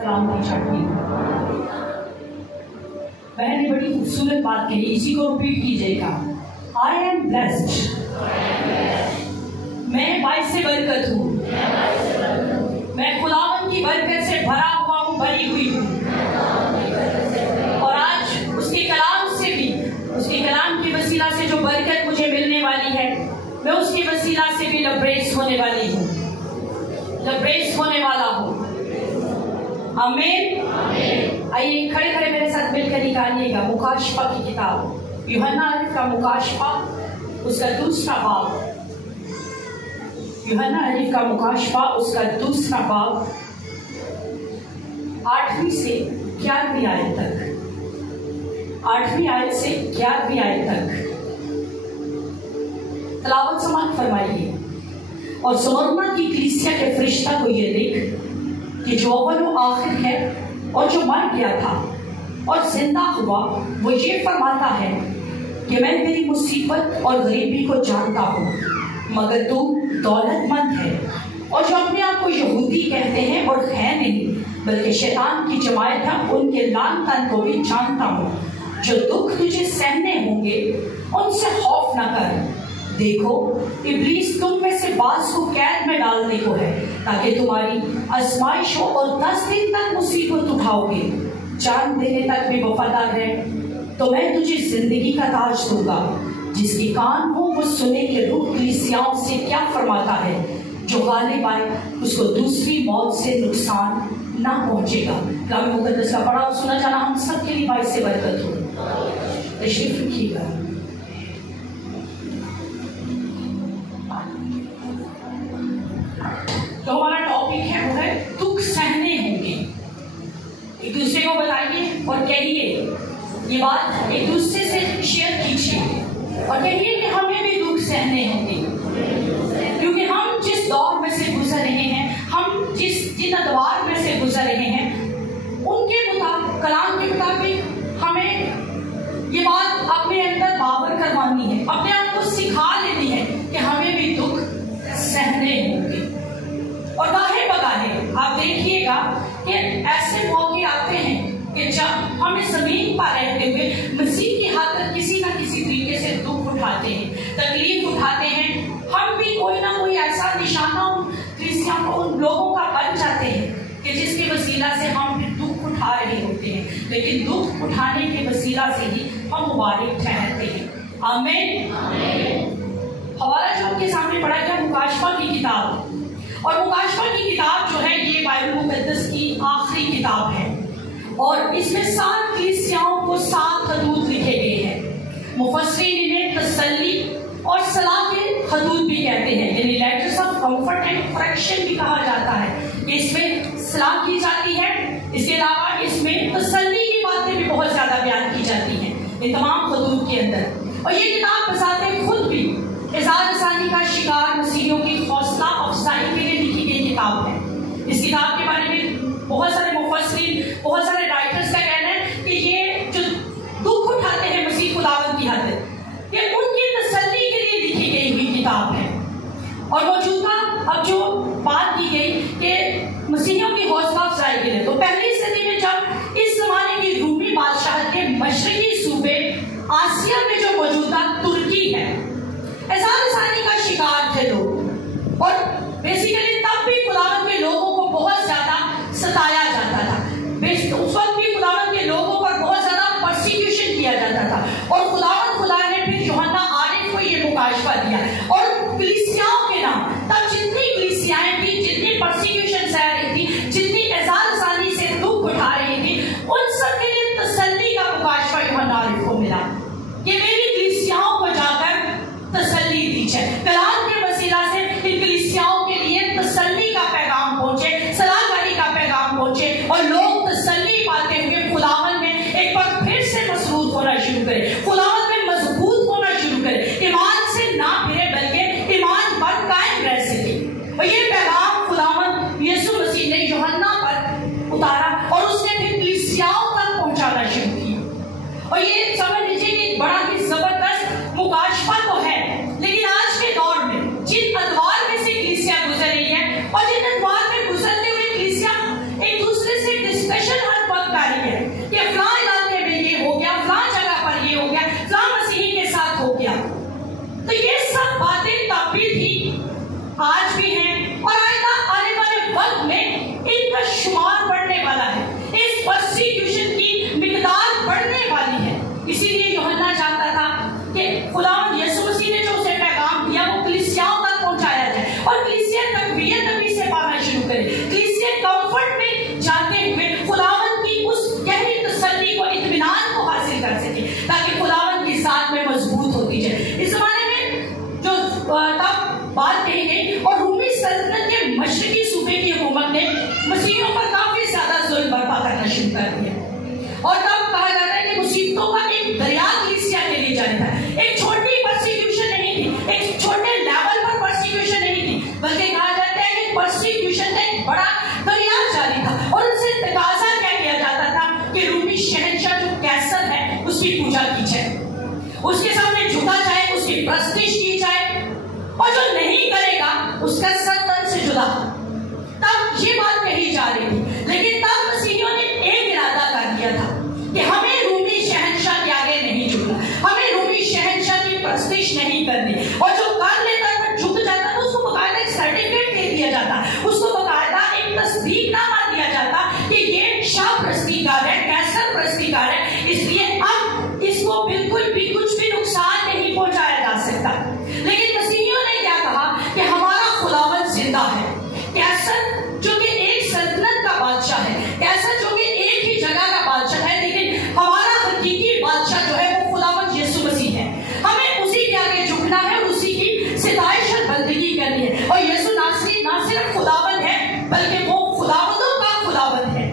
सलामती चाहिए। बहन ने बड़ी खूबसूरत बात कही, इसी को रिपीट कीजिएगा। आई एम ब्लेस्ड, मैं बाइस से बरकत हूँ, मैं खुदावन की बरकत से भरा हुआ हूँ, भरी हुई हूँ। और आज उसके कलाम से भी, उसके कलाम की वसीला से जो बरकत मुझे मिलने वाली है, मैं उसकी वसीला से भी लबरेज होने वाली हूँ, लबरेज होने वाला हूँ। आमीन। आइए खड़े खड़े मेरे साथ मिलकर निकालिएगा मुकाशफा की किताब, यूहन्ना हरीफ का मुकाशफा, उसका दूसरा बाब। यूहन्ना हरीफ का मुकाशफा, उसका दूसरा बाब, 8वीं से 11वीं आयत तक, 8वीं आयत से 11वीं आयत तक तलावत समाप्त फरमाइए। और स्मुरना की कलीसिया के फरिश्ता को ये लिख कि जो अव्वल व आखिर है और जो मर गया था और जिंदा हुआ, वो ये फरमाता है कि मैं तेरी मुसीबत और गरीबी को जानता हूँ, मगर तू दौलतमंद है, और जो अपने आप को यहूदी कहते हैं और है नहीं बल्कि शैतान की जमायत है, उनके लान तान को भी जानता हूँ। जो दुख तुझे सहने होंगे उनसे खौफ न कर। देखो, इब्लीस तुम में से बाज को कैद में डालने को है, ताकि तुम्हारी आजमाइश हो, और 10 दिन तक मुसीबत उठाओगे। जान देने तक भी वफादार रहे तो मैं तुझे जिंदगी का ताज दूंगा। जिसके कान हो वो सुने कि रूह कलीसियाओं से क्या फरमाता है। जो गालिब आए उसको दूसरी मौत से नुकसान ना पहुंचेगा। कलाम मुकद्दस का पढ़ा और सुना जाना हम सबके लिए बाइस से बरकत हो। तशरीफ रखिएगा। तो हमारा टॉपिक है वो है दुख सहने होंगे। एक दूसरे को बताइए और कहिए, ये बात एक दूसरे से शेयर कीजिए और कहिए कि हमें भी दुख सहने होंगे, क्योंकि हम जिस दौर में से गुजर रहे हैं, हम जिन अदवार में से गुजर रहे हैं, उनके मुताबिक, कलाम के मुताबिक हमें ये बात अपने अंदर बावर करवानी है, अपने आप को सिखा लेनी है कि हमें भी दुख सहने होंगे। और गाहे बगाहे आप देखिएगा कि ऐसे मौके आते हैं कि जब हमें जमीन पर रहते हुए मसीह की खातिर किसी न किसी तरीके से दुख उठाते हैं, तकलीफ उठाते हैं। हम भी कोई ना कोई ऐसा निशाना उन लोगों का बन जाते हैं कि जिसके वसीला से हम फिर दुख उठा रहे होते हैं, लेकिन दुख उठाने के वसीला से ही हम मुबारक ठहरते हैं। आमीन। हवाला जो आपके सामने पढ़ा गया मुकाशफा की किताब, और मुकाशफा की किताब जो है ये बाइबल मुकद्दस की आखिरी किताब है, और इसमें 7 कलीसियाओं को 7 खतूत लिखे गए हैं। मुफस्सिरीन इन्हें तसल्ली और सलाह के खतूत भी कहते हैं, यानी letters of comfort and correction भी कहा जाता है। इसमें सलाह की जाती है, इसके अलावा इसमें तसल्ली की बातें भी बहुत ज्यादा बयान की जाती हैं इन तमाम खतूत के अंदर। और ये किताब बजाते खुद भी इज़ार रसानी का शिकार मसीहियों की हौसला अफजाई के लिए लिखी गई किताब है। इस किताब के बारे में बहुत सारे मुफस्सिरीन, बहुत सारे राइटर्स का कहना है कि ये जो दुख उठाते हैं मसीह खुदावंद की खातिर, ये उनकी तसल्ली के लिए लिखी गई हुई किताब है। और मौजूदा अब जो बात की गई कि मसीहियों की हौसला अफजाई के लिए, तो पहली सदी में जब इस जमाने की रूमी बादशाह के मशरकी सूबे आसिया में जो मौजूदा तुर्की है, इज़ार रसानी का शिकार थे लोग, और बेसिकली तब भी खुदावंद के लोगों को बहुत ज्यादा सताया जाता था। उस वक्त भी खुदावंद के लोगों पर बहुत ज्यादा परसिक्यूशन किया जाता था, और खुदा ने फिर यूहन्ना आरिफ को ये मुकाशफा दिया। और कलीसियाओं के नाम, तब जितनी कलीसियाएं थी, जितनी परसिक्यूशन सह रही थी, जितनी इज़ार रसानी से दुख उठा रही थी, उन सब के लिए तसल्ली का मुकाशफा यूहन्ना आरिफ को मिला कि मेरी कलीसियाओं को जाकर तसल्ली दीजिए। कलाम के वसीला से इन कलीसियाओं के लिए तसल्ली का पैगाम पहुंचे, सलाहकारी का पैगाम पहुंचे, और लोग तसल्ली पाते हुए खुदावंद में एक बार फिर से मसरूफ होना शुरू करें, खुदावंद में मजबूत होना शुरू करें, ईमान से ना फिरे बल्कि ईमान पर कायम रह सके। और ये पैगाम खुदावंद यीशु मसीह ने यूहन्ना पर उतारा, और उसने फिर कलीसियाओं तक पहुंचाना शुरू किया। और ये समझ लीजिए कि बड़ा ही जबरदस्त मुकाशफा तो है, लेकिन आज के दौर में जिन अदवार में से कलीसिया गुजर रही है, और जिन अदवार में गुजरते हुए कलीसिया एक दूसरे से उसके सामने झुका जाए, उसकी प्रस्तिश की जाए, और जो नहीं करेगा उसका सर तन से जुदा। तब ये बात कही जा रही थी, लेकिन तब मसीहियों ने एक इरादा कर दिया था कि हमें रूमी शहंशाह के आगे नहीं झुकना, हमें रूमी शहंशाह की प्रस्तिश नहीं करनी। और जो कर लेता था, झुक जाता था, उसको बकायदा एक सर्टिफिकेट दे दिया जाता, उसको बकायदा एक तस्दीकनामा दिया जाता कि ये शाह प्रस्तिकार है, कैसर प्रस्तिकार है, इसलिए अब इसको बिल्कुल भी कुछ भी नुकसान नहीं पहुंचाया जा सकता। लेकिन मसीहियों ने क्या कहा कि हमारा खुदावंद जिंदा है। कैसर जो कि एक सल्तनत का बादशाह है, कैसर जो कि एक ही जगह का बादशाह है, लेकिन हमारा हकीकी बादशाह जो है वो खुदावंद यीशु मसीह है। हमें उसी के आगे झुकना है और उसी की सिताइश और बंदगी करनी है। और यीशु नासरी ना सिर्फ खुदावंद है, बल्कि वो खुदावंदों का खुदावंद है।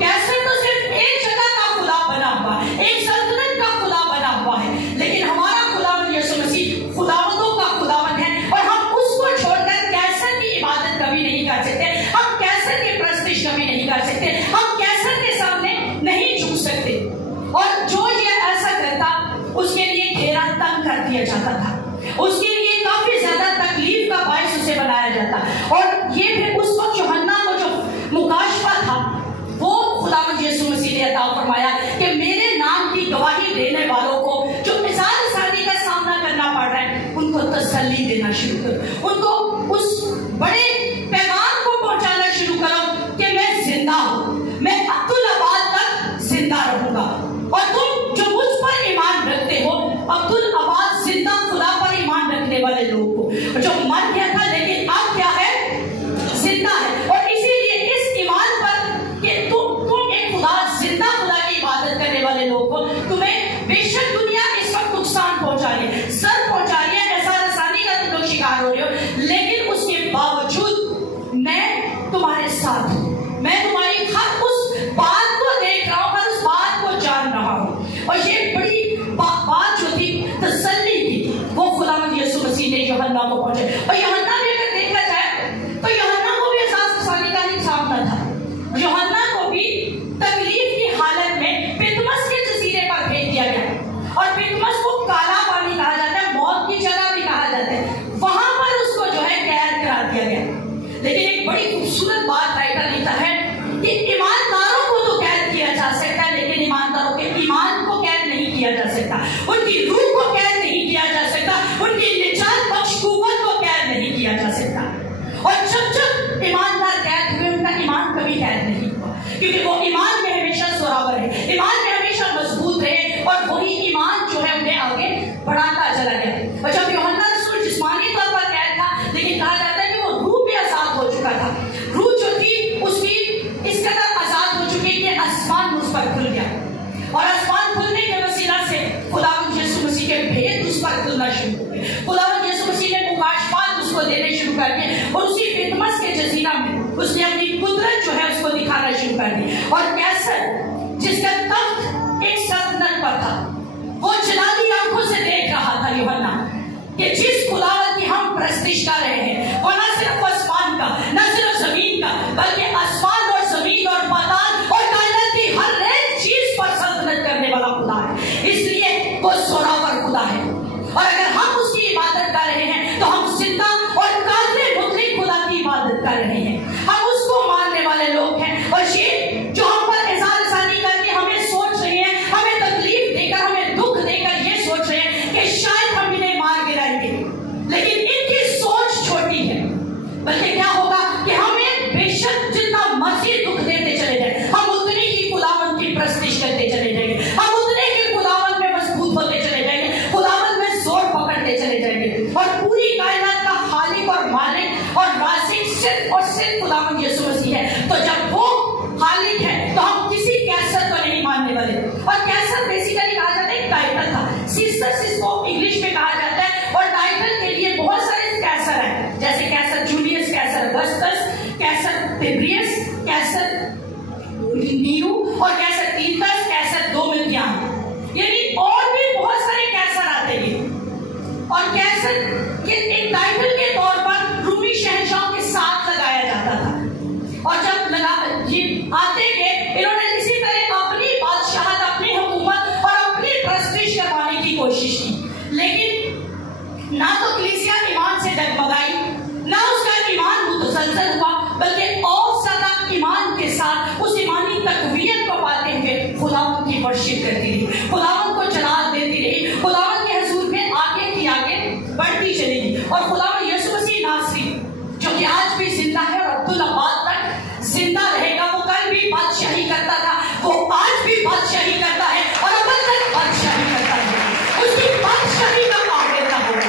कैसर तो सिर्फ एक जगह का खुदा बना हुआ, एक सल्तनत का खुदा बना हुआ है, लेकिन हमारा खुदावंद यीशु मसीह खुदावंदों का खुदावंद है। और हम उसको छोड़कर कैसर की इबादत कभी नहीं कर सकते, हम कैसर की प्रस्तिश कभी नहीं कर सकते, हम कैसर के सामने नहीं झुक सकते। और जो ये ऐसा करता उसके लिए घेरा तंग कर दिया जाता था, उसके लिए काफी ज्यादा तकलीफ का बायस उसे बनाया जाता। और ये फिर उस वक्त यूहन्ना को जो मुकाशफा था वो खुदावंद यीशु मसीह ने अता फरमाया कि मेरे नाम की गवाही देने वालों को जो मिसाल सानी का सामना करना पड़ रहा है उनको तसल्ली देना शुरू करो, उनको उस बड़े पैगाम को पहुंचाना शुरू करो कि मैं जिंदा हूं, मैं अब्दुल आबाद तक जिंदा रहूंगा। और तुम जो मुझ पर ईमान रखते हो, अब्दुल आबाद जिंदा खुदा पर ईमान रखने वाले लोग को जो मर गया था लेकिन अब क्या है, जिंदा है। और इसीलिए इस ईमान पर कि तुम एक खुदा जिंदा खुदा की इबादत करने वाले लोग को, तुम्हें बेशक दुनिया इस वक्त नुकसान पहुंचा रही है, सर पहुंचा रही है, ऐसा आसानी का तुम लोग शिकार हो रहे हो, लेकिन उसके बावजूद मैं तुम्हारे साथ हूं, मैं तुम्हारी हर उस बात को देख रहा हूं, हर उस बात को जान रहा हूं। और ये बड़ी बात जो थी तसल्ली की, वो खुदावंद यीशु मसीह ने यूहन्ना को पहुंचे। और यूहन्ना भी अगर देखा जाए तो यूहन्ना को भी एहसास आसानी का ही सामना था। यूहन्ना को भी तकलीफ की हालत में पितमस के जजीरे पर भेज दिया गया, और पितमस को काला पानी कहा जाता है, मौत की जगह भी कहा जाता है, वहां पर उसको जो है कैद करा दिया गया। लेकिन एक बड़ी खूबसूरत बात राइटर लिखता है कि ईमानदारों को तो कैद किया जा सकता है, लेकिन ईमानदारों के ईमान को कैद नहीं किया जा सकता, उनकी रूह को कैद नहीं किया जा सकता, उनकी निजात बख्श कुव्वत को कैद नहीं किया जा सकता। और जब जब ईमानदार कैद हुए, उनका ईमान कभी कैद नहीं हुआ, क्योंकि वो ईमान में हमेशा जोरावर है, ईमान में हमेशा मजबूत रहे, और वही ईमान जो है उन्हें आगे बढ़ाता चला गया। और जब यूहन्ना रसूल जिस्मानी तौर पर कैद था, लेकिन कहा जाता है कि वो रूह भी आजाद हो चुका था, रूह जो थी उसकी इस कदर आजाद हो चुकी कि आसमान उस पर खुल गया, और आसमान खुलने के वसीला से खुदावंद यीशु मसीह के भेद उस पर खुलना शुरू हो गए। खुदावंद यीशु मसीह ने मुकाशफात उसको देने शुरू कर दिए, और उसी पितमस के जजीरा में उसने अपनी कुदरत जो है उसको दिखाना शुरू कर दी। और कैसर जिसका तख्त एक सल्तनत पर था, वो जलाली आंखों से देख रहा था यूहन्ना कि जिस खुदावंद की हम प्रस्तिश कर रहे हैं वो न सिर्फ आसमान का, न सिर्फ जमीन का, बल्कि आसमान और जमीन और पाताल और कायनात की हर एक चीज पर सल्तनत करने वाला खुदा है। इसलिए वो जोरावर खुदा है, और अगर हम उसकी इबादत कर रहे हैं तो हम जिंदा और कादिर मुतलक खुदा की इबादत कर रहे हैं, हम उसको मानने वाले लोग हैं। और ये जो हम पर एहसान सानी करके हमें सोच रहे हैं, हमें तकलीफ देकर, हमें दुख देकर ये सोच रहे हैं कि शायद हम इन्हें मार गिराएंगे, लेकिन इनकी सोच छोटी है। बल्कि क्या होगा कि हमें बेशक जितना मर्जी दुख देते चले जाए, हम उतनी ही खुदावंद की प्रस्तिश करते चले जाएंगे, हम उतने ही खुदावंद में मजबूत होते चले जाएंगे, खुदावंद में जोर पकड़ते चले जाएंगे। और पूरी कायनात का खालिक और मालिक और राज़िक सिर्फ और सिर्फ खुदावंद यीशु मसीह है। तो जब वो खालिक है तो हम किसी कैसर को नहीं मानने वाले। और कैसर बेसिकली कहा जाता है एक टाइटल था, सीसस इसको इंग्लिश में कहा जाता है, और टाइटल के लिए बहुत सारे कैसर हैं, जैसे कैसर जूलियस, कैसर अगस्टस, कैसर तिब्रियस, कैसर नीरू, और कैसर तीतस, कैसर डोमिटियन, यानी और भी बहुत सारे कैसर आते हैं। और कैसर के एक टाइटल के तौर पर रूमी शहंशाह के साथ लगाया जाता था, और जब लगा ये आते गए, इन्होंने इसी तरह अपनी बादशाहत, अपनी हुकूमत और अपनी प्रस्तिश करवाने की कोशिश साथ उस ईमानी तकवीयत को पाते हुए खुदावंद की वर्शिप करती रही, खुदावंद को जलाल देती रही, खुदावंद के हुजूर में आगे की आगे बढ़ती चलेगी। और खुदावंद यीशु मसीह नासरी जो कि आज भी जिंदा है और अब्दुल अब्बाद तक जिंदा रहेगा, वो कल भी बादशाही करता था, वो आज भी बादशाही करता है और अब तक बादशाही करता है। उसकी बादशाही का काम रहता होगा,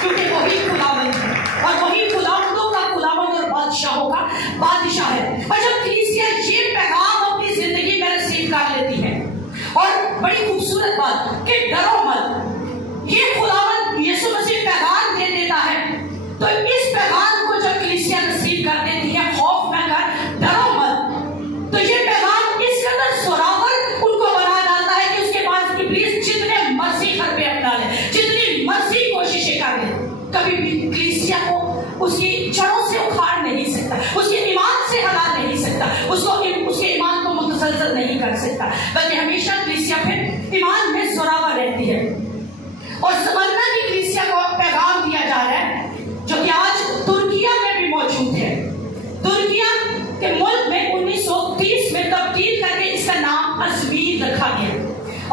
क्योंकि वही खुदावंद है और वही खुदावंदों का खुदावंद और बादशाहों का बादशाह है। और जब कलीसिया ये पैगाम अपनी जिंदगी में रिसीव कर लेती है, और बड़ी खूबसूरत बात कि डरो मत, ये खुदावंद यीशु मसीह पैगाम दे देता है, तो इस पैगाम को जब कलीसिया रिसीव कर देती है, खौफ न कर, डरो मत, तो ये पैगाम इस कदर सुरावर उनको बना डालता है कि उसके पास इब्लीस जितने मर्जी हरबे अपना ले, जितनी मर्जी कोशिशें कर ले, कभी भी कलीसिया को उसकी जड़ों से उखाड़ नहीं सकता, उसके ईमान से हरा नहीं सकता, उसके ईमान को मुतसलसल नहीं कर सकता, बल्कि हमेशा कलीसिया फिर ईमान में जोरावर रहती है। और स्मरना की कलीसिया को पैगाम दिया जा रहा है जो कि आज तुर्किया में भी मौजूद है। तुर्किया के मुल्क में 1930 में तब्दील करके इसका नाम अजमीर रखा गया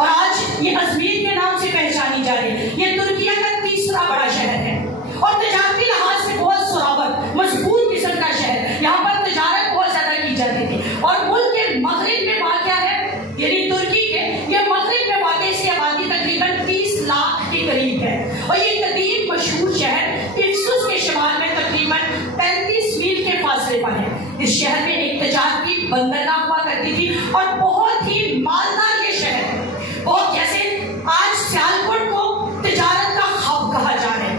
और आज ये अजमीर के नाम से पहचानी जा रही है। ये तुर्किया का तीसरा बड़ा शहर है और तजारती लिहाज से बहुत सुरावर मजबूत किस्म का शहर। यहाँ पर तजारत बहुत ज्यादा की जाती थी और मुल्क के मगरिब में वाक़या है, यानी तुर्की के ये मगरिब में वाक़या, इसकी आबादी तकरीबन 30 लाख के करीब है और ये कदीम मशहूर शहर इफ्सुस के शुमाल में तकरीबन 35 मील के फासले पर है। इस शहर में एक तजारती बंदरगाह हुआ करती थी और बहुत ही मालदार ये शहर, और जैसे आज सियालकोट को तजारत का हब कहा जा रहा है,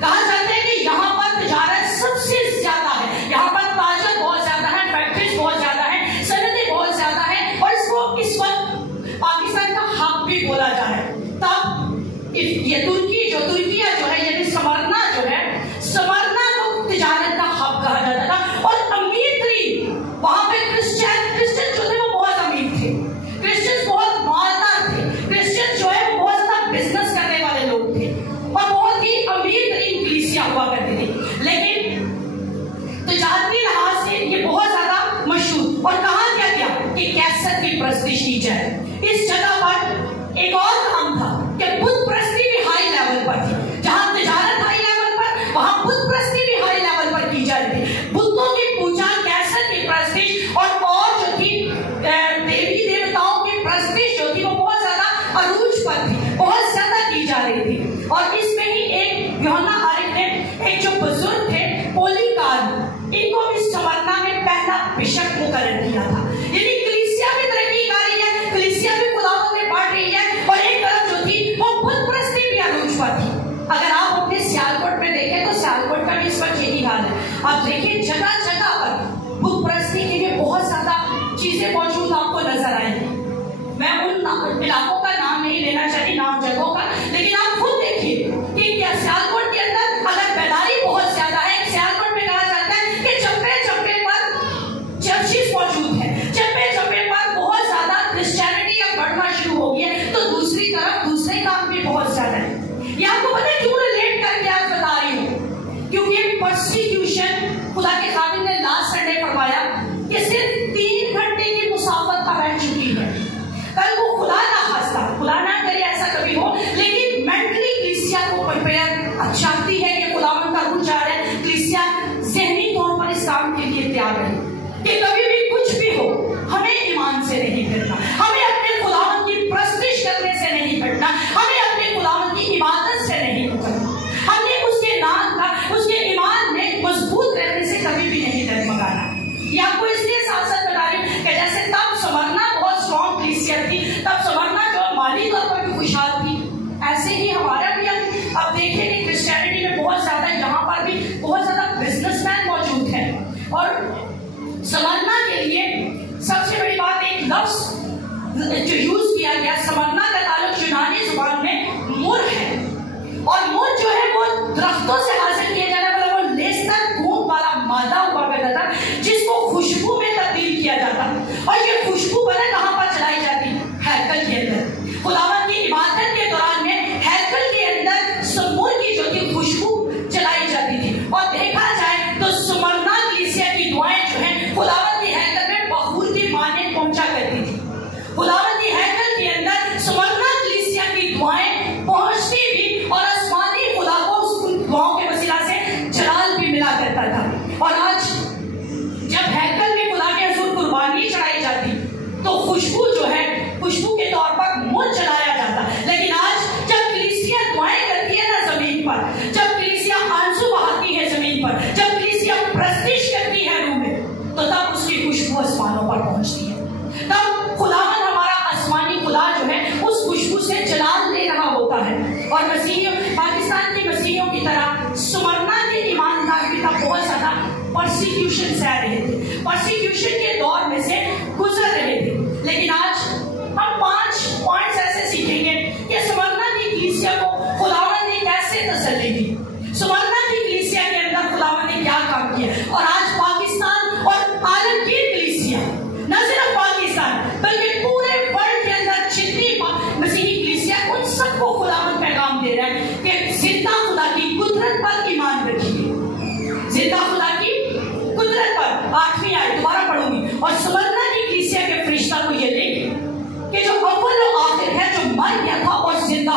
कहा जाता है कि यहाँ पर तजारत सबसे ज्यादा है, यहाँ पर ताजर बहुत ज्यादा है, फैक्ट्रीज बहुत ज्यादा है, सनतें बहुत ज्यादा है और इसको इस वक्त पाकिस्तान का हब भी बोला जा रहा है। तब ये तुर्किया जो है, यानी स्मरना जो है, स्मरना को तजारत का हब कहा जाता था और अमीर तरीन वहां पे क्रिश्चियन जो थे वो बहुत अमीर थे, क्रिश्चियन बहुत मालदार थे, क्रिश्चियन जो है वो बहुत ज्यादा बिजनेस करने वाले लोग थे और बहुत ही अमीर तरीन कलीसिया हुआ करती थी। लेकिन तजारती लिहाज से ये बहुत ज्यादा मशहूर, और कहा क्या गया कि कैसर की परस्तिश की जाए। इस जगह पर एक और काम था कि बुत परस्ती भी हाई लेवल पर थी, जहां तजारत हाई लेवल पर, वहां बुत परस्ती भी हाई लेवल पर की जा रही थी। बुतों की पूजा, कैसर की परस्तिश और जो थी देवी देवताओं की परस्तिश जो थी वो बहुत ज्यादा अरूज पर थी, बहुत ज्यादा की जा रही थी। और इसमें ही एक यूहन्ना आरिफ ने, एक जो बुजुर्ग थे पोलीकार्प, इनको भी स्मरना में पहला बिशप मुकर्रर किया था। यानी कलीसिया भी तरक्की कर रही है, कलीसिया भी खुदावंद में बढ़ रही है और एक तरफ जो थी वो बुत परस्ती भी अरूज पर थी। अगर आप अपने सियालकोट में देखें तो सियालकोट का भी इस वक्त यही हाल है। आप देखिए जगह जगह पर बुत परस्ती के लिए बहुत ज्यादा चीजें मौजूद आपको नजर आएंगी। मैं उन इलाकों का नाम नहीं लेना चाहती, नाम जगहों का, लेकिन आप खुद देखिए कि क्या सियालकोट के अंदर अगर बेदारी बहुत ज्यादा है, सियालकोट में कहा जाता है कि चप्पे चप्पे पर चर्चिस मौजूद है, चप्पे चप्पे पर बहुत ज्यादा क्रिश्चियनिटी अब बढ़ना शुरू हो गई है, तो दूसरी तरफ दूसरे काम भी बहुत ज्यादा है। ये आपको पता है क्यों रिलेट करके आज बता रही हूँ, क्योंकि परसिक्यूशन खुदा के खादिम ने लास्ट संडे फरमाया कि सिर्फ 3 घंटे की मुसाफत पर रह चुकी है। कल वो खुदा ना खास्ता, खुदा ना करे ऐसा कभी हो, लेकिन मेंटली कलीसिया को प्रिपेयर चाहती है कि खुदावंद का रूह चाह रहा है, कलीसिया ज़हनी तौर पर इस काम के लिए तैयार रहे कि कभी भी कुछ भी हो हमें ईमान से नहीं फिरना, हमें अपने खुदावंद की परस्तिश करने से नहीं फिरना, हमें अपने खुदावंद की इबादत से नहीं उतरना, हमें उसके नाम का, उसके ईमान में मजबूत रहने से कभी भी नहीं डगमगाना। ये आपको इसलिए साथ साथ बता रही हूँ कि जैसे तब स्मरना बहुत स्ट्रॉन्ग कलीसिया थी, तब स्मरना जो माली तौर पर भी खुशहाल थी, ऐसे ही हमारा भी अब देखें कि क्रिश्चियनिटी में बहुत ज्यादा, यहाँ पर भी बहुत ज्यादा बिजनेसमैन मौजूद है। और स्मरना के लिए सबसे बड़ी बात, एक लफ्ज जो यूज किया गया स्मरना का ताल्लुक यूनानी जुबान में मुर है, और मुर जो है वो दरख्तों से हासिल किया जाने वाला वो लेस्तर खून वाला मादा हुआ करता था, जिसको खुशबू में तब्दील किया जाता, और ये खुशबू पता कहाँ पर चलाई जाती? हैकल के अंदर। खुदावंद की इबादत के दौरान में हैकल के अंदर समूर की जो थी खुशबू चलाई जाती थी। और देखा जाए तो स्मरना कलीसिया की दुआएं जो है खुदावंद की हैकल में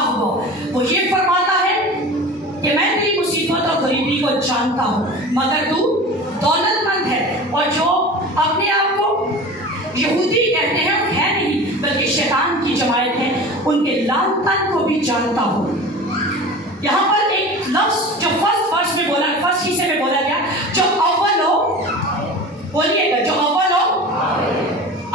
हुआ, वो ये फरमाता है कि मैं तेरी मुसीबत और गरीबी को जानता हूँ, मगर तू दौलतमंद है। और जो अपने आप को यहूदी कहते हैं वो है नहीं बल्कि शैतान की जमायत है, उनके लालपन को भी जानता हूँ। यहाँ पर एक लफ्ज जो फर्स्ट हिस्से में बोला गया, जो अव्वल हो, बोलिएगा, जो अव्वल हो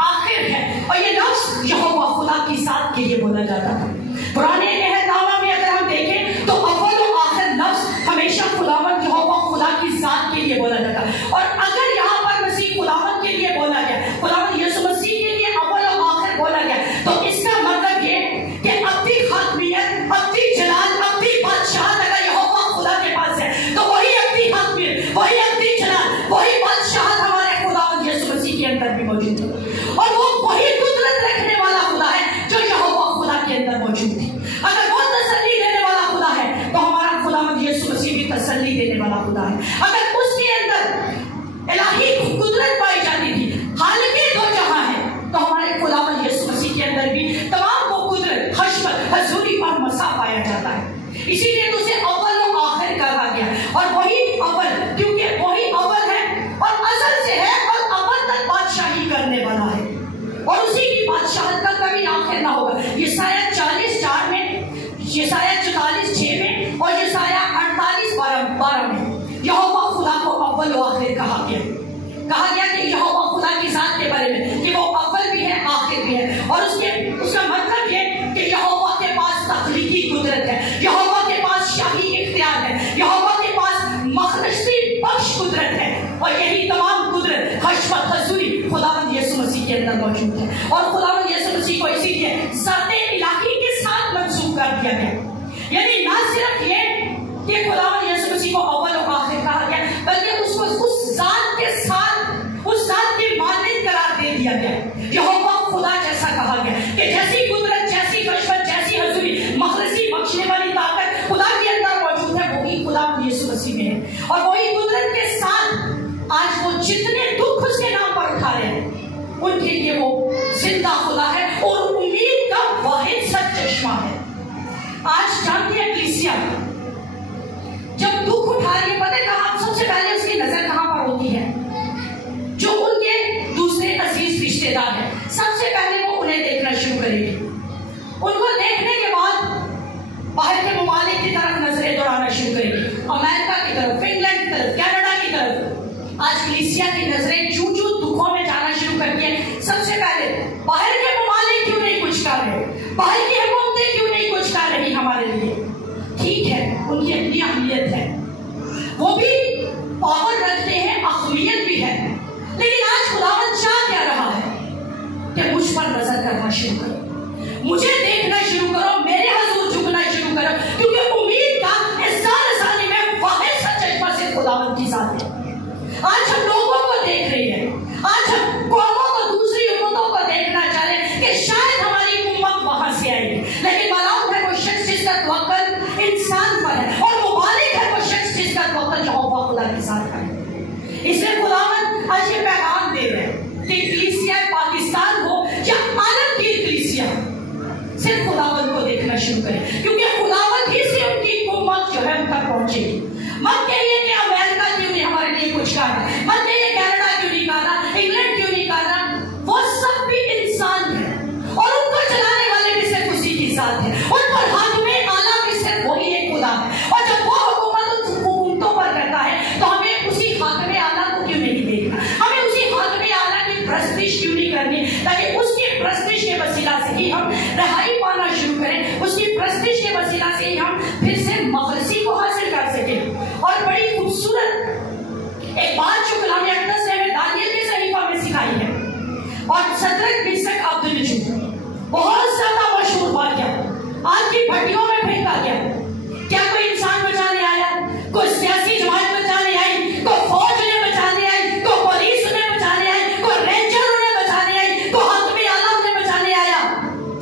आखिर है। और ये लफ्ज यहोवा खुदा की ज़ात के लिए बोला जाता था। पुराने अहदनामा में अगर हम देखें तो अव्वल और आखिर लफ्ज हमेशा खुदावंद यहोवा खुदा की ज़ात के लिए बोला जाता। और अगर यहाँ पर मसीह खुदावंद के लिए बोला गया, खुदावंद यीशु मसीह के लिए अव्वल और आखिर बोला गया, तो इसका मतलब ये कि अपनी खाकमियत, अपनी जलाल, अपनी बादशाहत अगर यहोवा खुदा के पास है तो वही अपनी खाकमियत, वही अपनी जलाल, वही बादशाहत हमारे खुदावंद यीशु मसीह के अंदर भी मौजूद है। और वो वही कुदरत रखने वाला खुदा है जो यहोवा खुदा के अंदर मौजूद है। अगर वो तसल्ली देने वाला खुदा है तो हमारा खुदावंद यीशु मसीह भी तसल्ली देने वाला खुदा है। अगर उसके अंदर इलाही कुदरत पाई जाती थी, हालांकि दो जहां है, तो हमारे खुदावंद यीशु मसीह के अंदर भी तमाम वो कुदरत, हशमत, हजूरी और मसा पाया जाता है। इसीलिए तो उसे अव्वल और आखिर कहा गया। और वही अव्वल, क्योंकि वही अव्वल है और अज़ल से है और अव्वल तक बादशाही करने वाला है, और उसी की बादशाहत का कभी आखिर ना होगा। यशायाह 40:4 में, यशायाह 44:6 में और यशायाह 48:12 में यहोवा खुदा को अव्वल और आखिर कहा गया कि यहोवा खुदा की ज़ात के बारे में कि वो अव्वल भी है, आखिर भी है। और उसका मतलब ये कि यहोवा के पास तख्लीकी कुदरत है, यहोवा के पास शाही इख्तियार है, यहोवा के पास मखदशी बख्श कुदरत है। और यही तमाम कुदरत, हशमत, हजूरी खुदावंद यीशु मसीह के अंदर मौजूद है। और खुदावंद यीशु मसीह को इसीलिए ज़ाते इलाही के साथ मंसूब कर दिया गया। यानी ना सिर्फ ये कि खुदावंद यीशु मसीह को अव्वल और आखिर कहा गया, बल्कि उसको उस ज़ात के साथ, उस ज़ात की मानद करार दे दिया गया। यहोवा खुदा जैसा कहा गया कि जैसी कुदरत, जैसी हशमत, जैसी हजूरी, मखदशी बख्शने वाली ताकत खुदा के अंदर मौजूद है, वही खुदावंद यीशु मसीह में है। और वही कुदरत के साथ आज वो जितने दुख उसके नाम पर उठा रहे हैं, उनके लिए वो जिंदा खुदा है और उम्मीद का वाहिद सच चश्मा है। आज जानते हैं कलीसिया जब दुख उठा रही है, पता है कहाँ सबसे पहले उसकी नजर कहाँ पर होती है? जो उनके दूसरे अजीज रिश्तेदार हैं, सबसे पहले वो उन्हें देखना शुरू करेगी। उनको देखने के बाद बाहर के ममालिक की तरफ नजरें दौड़ाना शुरू करेगी, अमेरिका की तरफ, फिनलैंड की तरफ, कनाडा की तरफ। आज कलीसिया की नजरें चूं चूं दुखों में जाना शुरू करती है। सबसे पहले बाहर के ममालिक क्यों नहीं कुछ कर रहे, बाहर की हुकूमतें क्यों नहीं कुछ कर रही हमारे लिए? ठीक है, उनकी अपनी अहमियत है, वो भी पावर रखते हैं, अहमियत भी है, लेकिन आज खुदावंद चाह क्या रहा है कि मुझ पर नजर करना शुरू करो, मुझे देखना शुरू करो, मेरे हुजूर झुकना शुरू करो, क्योंकि उम्मीद का इस साल में वाहिद सच चश्मा से खुदावंद की ज़ात है। आज हम लोगों को देख रहे हैं, आज हम कौमों को, दूसरी उम्मतों को देखना चाह रहे हैं कि शायद हमारी उम्मत वहां से आएगी, लेकिन मालूम है वो शख्स जिसका तवक्कुल इंसान पर है, और मुबारक है वो शख्स जिसका तवक्कुल यहोवा खुदा के साथ है। इसलिए खुदावंद आज ये पैगाम दे रहे हैं कि कलीसिया पाकिस्तान हो या आलम की कलीसिया, सिर्फ खुदावंद को देखना शुरू करें, क्योंकि खुदावंद ही से उनकी उम्मत जो है उन तक पहुंचेगी। मत कहिए कि अमेरिका क्यों नहीं हमारे लिए कुछ कर रहा, मत कहिए कनाडा क्यों नहीं कर रहा, इंग्लैंड क्यों नहीं कर रहा। वो सब भी इंसान है और उनको चलाने वाले भी सिर्फ उसी की ज़ात है, उन पर हाथ में आला भी सिर्फ वही एक खुदा है। और जब वो हुकूमत हुकूमतों पर करता है तो हमें उसी हाथ में आला को क्यों नहीं देखना, हमें उसी हाथ में आला की प्रस्तिश क्यों नहीं करनी, ताकि उसकी प्रस्तिश के वसीला से ही हम रहाई पाना शुरू करें, उसकी प्रस्तिश के वसीला से ही हम फिर से मखदशी को हासिल कर सकें। और बड़ी खूबसूरत एक बात जो कलाम अक़दस ने हमें दानियल के सहीफा में सिखाई है, और सदरक, मिशक, अब्दुन्नेगो, बहुत ज्यादा मशहूर वाक़या आज की भट्टियों में फेंका गया। क्या कोई इंसान बचाने आया, कोई सियासी जमात बचाने आई, कोई फौज उन्हें बचाने आई, कोई पुलिस उन्हें बचाने आई, कोई रेंजर उन्हें बचाने आई, कोई हकमी आला उन्हें बचाने आया?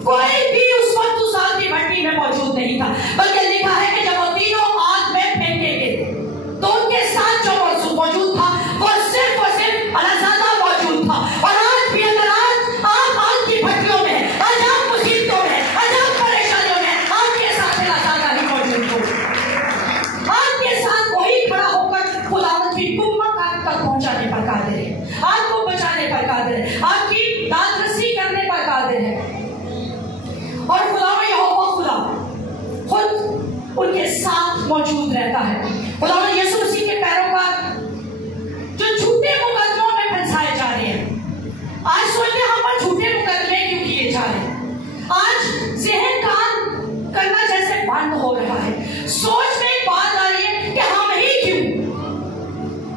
कोई भी उस वक्त उस आग की भट्टी में मौजूद नहीं था, बल्कि लिखा है कि जब वो तीनों आग में फेंके गए तो उनके साथ जो मौजूद था वो सिर्फ और सिर्फ अल्लाहज़ादा मौजूद था। और आज भी अगर आज आप आग की भट्टियों में, आज आप मुसीबतों में, आज आप परेशानियों में, आपके साथ उनके साथ मौजूद रहता है। खुदावंद यीशु मसीह के पैरों का जो झूठे मुकदमों में फंसाए जा रहे हैं, आज सोचते हम पर झूठे मुकदमे क्यों किए जा रहे हैं, आज ज़हन काम करना जैसे बंद हो रहा है, सोच में एक बात आ रही है कि हम ही क्यों,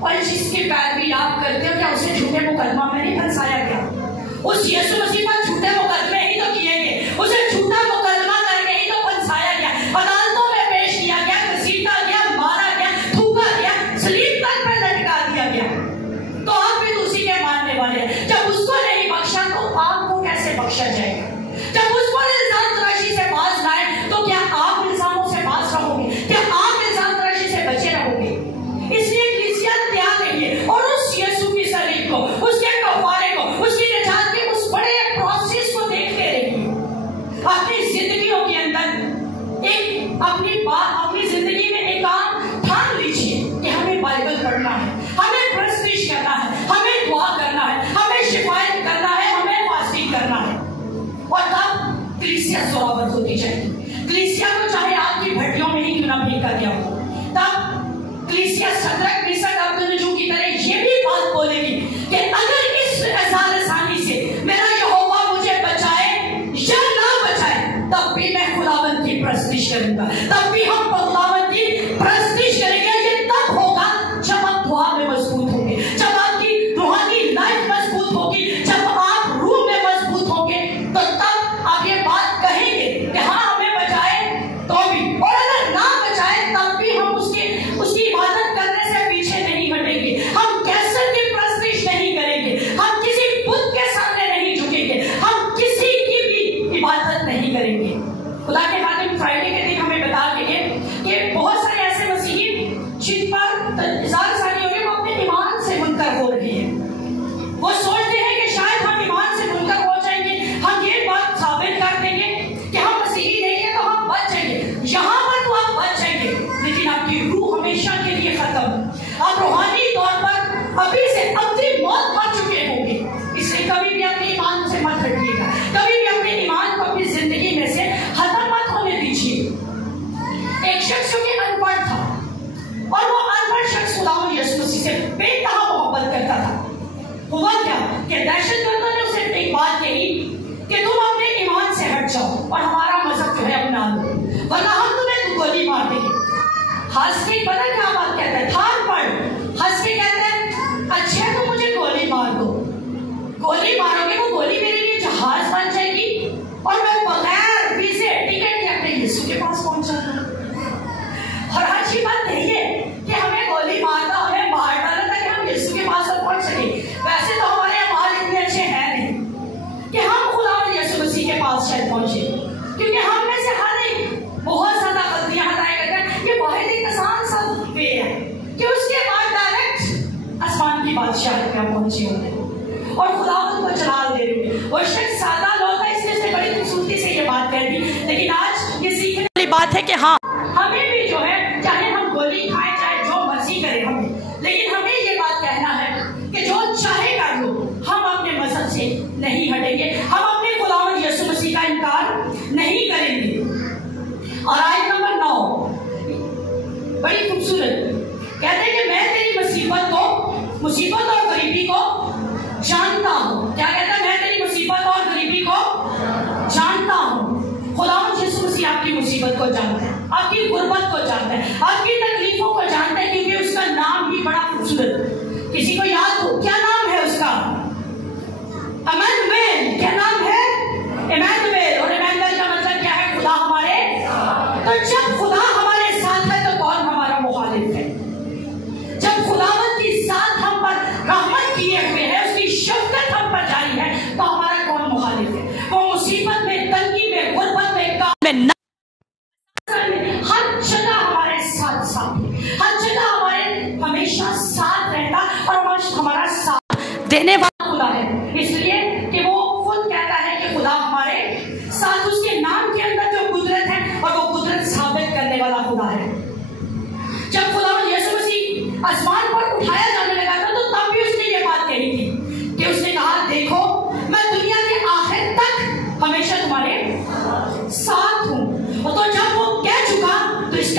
और जिसकी पैरवी आप करते हो क्या उसे झूठे मुकदमा में नहीं फंसाया गया? उस यीशु मसीह पर झूठे मुकदमे ही तो किए गए, उसे झूठा मुकदमा करके ही तो फंसाया गया, अदालतों में पेश किया गया, घसीटा गया, मारा गया, थूका गया, सलीब तक पर लटका दिया गया। तो आप भी उसी के मानने वाले हैं। जब उसको नहीं बख्शा तो आपको कैसे बख्शा जाएगा? जब उसको इल्जाम तराशी से बाज लाए तो क्या आप इल्जामों से बाज रहोगे? क्या आप इल्जाम तराशी से बचे रहोगे? इसलिए कलीसिया तैयार नहीं है और उस यीशु की सलीब को, उसके कफारे को, उसकी निजात के उस बड़े प्रोसेस को देखते रहिए। अपनी जिंदगियों के अंदर एक अपनी जिंदगी में एक काम ठान लीजिए कि हमें बाइबल पढ़ना है, हमें प्रस्तुत करना है, हमें दुआ करना है, हमें शिफायत करना है, हमें फास्टिंग करना है, और तब कलीसिया जोरावर होती जाएगी। कलीसिया को चाहे आपकी भट्टियों में ही क्यों ना फेंका गया हो, तब कलीसिया सदरक मिशक अबेदनगो की तरह ये भी बात बोलेगी कि अगर इस आसानी से मेरा यहोवा मुझे बचाए या ना बचाए, तब भी मैं खुदावंद की प्रस्तुत करूंगा, तब भी हम खुदावंद की प्रस्तुत करेंगे। ये तब होगा जब आप दुआ में मजबूत होंगे, जब आपकी रूहानी लाइफ मजबूत होगी, जब आप रूह में मजबूत होंगे, तो तब आप ये बात कहेंगे कि हाँ हमें बचाए तो भी, और अगर ना बचाए तब भी हम उसकी इबादत करने से पीछे नहीं हटेंगे, हम कैंसर की प्रस्तुत नहीं करेंगे, हम किसी बुत के सामने नहीं झुकेंगे, हम किसी की भी इबादत नहीं करेंगे। खुदा के खातिर फ्राइडे के दिन हमें बता के कि बहुत सारे ऐसे मसीही जिन पर इज़हार सारी हो रही है, वो अपने ईमान से मुनकर हो रही है। वो सोचते हैं कि शायद हम ईमान से मुनकर हो जाएंगे, हम ये बात साबित कर देंगे कि हम मसीही नहीं है तो हम बच जाएंगे। यहाँ पर तो आप बच जाएंगे, लेकिन आपकी रूह हमेशा के लिए खत्म। आप रूहानी तौर पर अभी से अपनी मौत पा चुके होंगे। इसलिए कभी भी अपने ईमान से मत हटिएगा, कभी भी अपने ईमान को अपनी जिंदगी में से खत्म मत होने दीजिए। एक शख्स जो कि अनपढ़ था, और वो अनपढ़ शख्स खुदावंद यीशु मसीह से बेतहा मोहब्बत करता था। हुआ क्या कि दहशतगर्दों ने उसे एक बात कही कि तुम अपने ईमान से हट जाओ और हमारा मजहब जो है अपना लो, वरना हम तुम्हें गोली मार देंगे। हंस के पता क्या बात कहता है, थार पढ़, हंस के कहते हैं अच्छा तो मुझे गोली मार दो, गोली मारोगे वो गोली मेरे लिए जहाज बन जाएगी और मैं बगैर वीजे टिकट के अपने यीशु के पास पहुंच जाऊंगा। और अच्छी बात नहीं है कि हमें गोली मारता, हमें मार डाला था कि हम यीशु के पास पहुंच सके। वैसे तो हमारे अमाल इतने अच्छे हैं नहीं कि हम खुदावंद यीशु मसीह के पास शायद पहुंचे, क्योंकि हम में से हर एक बहुत ज्यादा गलतियां हटाए करते हैं। ये वाहिद एक आसान सा वे है कि उसके बाद डायरेक्ट आसमान की बादशाह में पहुंचे होते और खुदावंद को जलाल दे रहे। वो शख्स सादा लोग था, इसलिए उसने बड़ी खूबसूरती से ये बात कह दी। लेकिन आज ये सीखने वाली बात है कि हाँ हमें भी जो है, चाहे हम गोली खाएं चाहे जो मर्जी करें हमें, लेकिन हमें ये बात कहना है कि जो चाहे कर लो, हम अपने मजहब से नहीं हटेंगे, हम अपने खुदावंद यीशु मसीह का इनकार नहीं करेंगे। और आयत नंबर 9 बड़ी खूबसूरत कहते हैं कि मैं तेरी मुसीबत और गरीबी को जानता हूँ। क्या कहता है? मैं तेरी मुसीबत और गरीबी को जानता हूँ। खुदावंद यीशु मसीह आपकी मुसीबत को जानता है, आपकी गुर्बत को जानता है, आपकी तकलीफों को जानता है, क्योंकि उसका नाम ही बड़ा खूबसूरत। किसी को याद हो क्या नाम है उसका? इम्मानुएल। क्या नाम है? इम्मानुएल। और इम्मानुएल का मतलब क्या है? खुदा हमारे। तो जब खुदा हमारे साथ है तो कौन हमारा मुखालिफ है? जब खुदावंद की साथ हम पर रहमत किए हुए है, उसकी शफ़क़त हम पर जारी है, तो हमारा कौन मुखालिफ है? वो मुसीबत में, तंगी में, गुर्बत में, काम में, हर जगह हमारे साथ हर जगह हमारे हमेशा साथ रहता और हमारा साथ देने वाला खुदा है। इसलिए कि वो खुद कहता है कि खुदा हमारे साथ, उसके नाम के अंदर जो कुदरत है और वो कुदरत साबित करने वाला खुदा है। जब खुदावंद यीशु मसीह आसमान पर उठाया जाने लगा था तो तब भी उसने ये बात कही थी कि उसने कहा देखो मैं दुनिया के आखिर तक हमेशा तुम्हारे साथ हूं। तो जब वो कह चुका तो इसका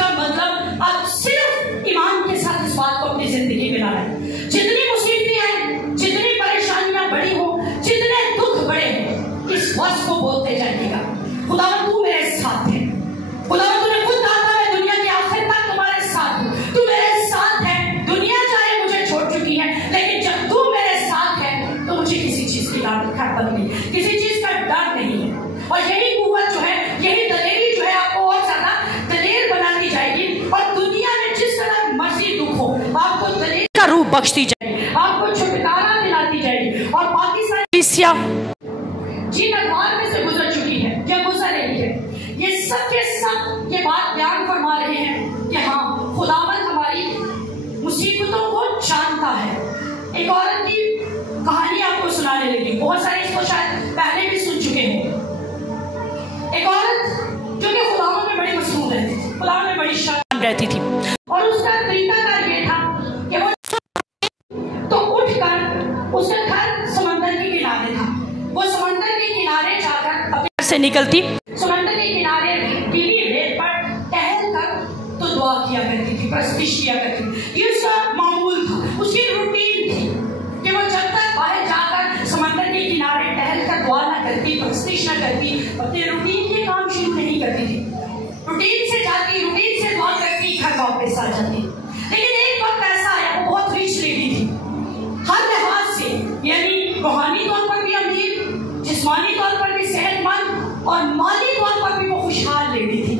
ताकत बन गई, किसी चीज का डर नहीं है। और यही कुव्वत जो है, यही दलेरी जो है आपको और ज्यादा दलेर बनाती जाएगी। और दुनिया में जिस तरह मर्जी दुख हो, आपको दलेर का रूप बख्शती जाएगी, आपको छुटकारा दिलाती जाएगी। और पाकिस्तान जिन अखबार में से गुजर चुकी है या गुजर रही है, ये सब के सब ये बात बयान फरमा रहे हैं कि हाँ, खुदावंद हमारी मुसीबतों को जानता है। एक औरत की कहानी आपको सुनाने लगी, बहुत सारे इसको शायद पहले भी सुन चुके हो। एक औरत जो कि खुदावंद में बड़ी मसरूर रहती थी, खुदावंद में बड़ी शान रहती थी, और उसका तरीकाकार ये था कि वो तो उठकर, उसका घर समंदर के किनारे था, वो समंदर के किनारे जाकर अपने घर से निकलती, समंदर के किनारे गीली रेत पर टहल कर तो दुआ किया करती थी, प्रस्तिश किया करती थी। ये उसका मामूल था, उसकी रूटीन थी कि वो जब तक बाहर जाकर समंदर के किनारे टहल कर दुआ न करती, प्रस्तिश न करती, अपने रूटीन के काम शुरू नहीं करती थी। रूटीन से जाती, रूटीन से दुआ करती, घर वापस आ जाती। लेकिन एक वक्त ऐसा आया, वो बहुत रिच लेडी थी, हर लिहाज से, यानी रूहानी तौर पर भी अमीर, जिस्मानी तौर पर भी सेहतमंद, और माली तौर पर भी वो खुशहाल लेडी थी।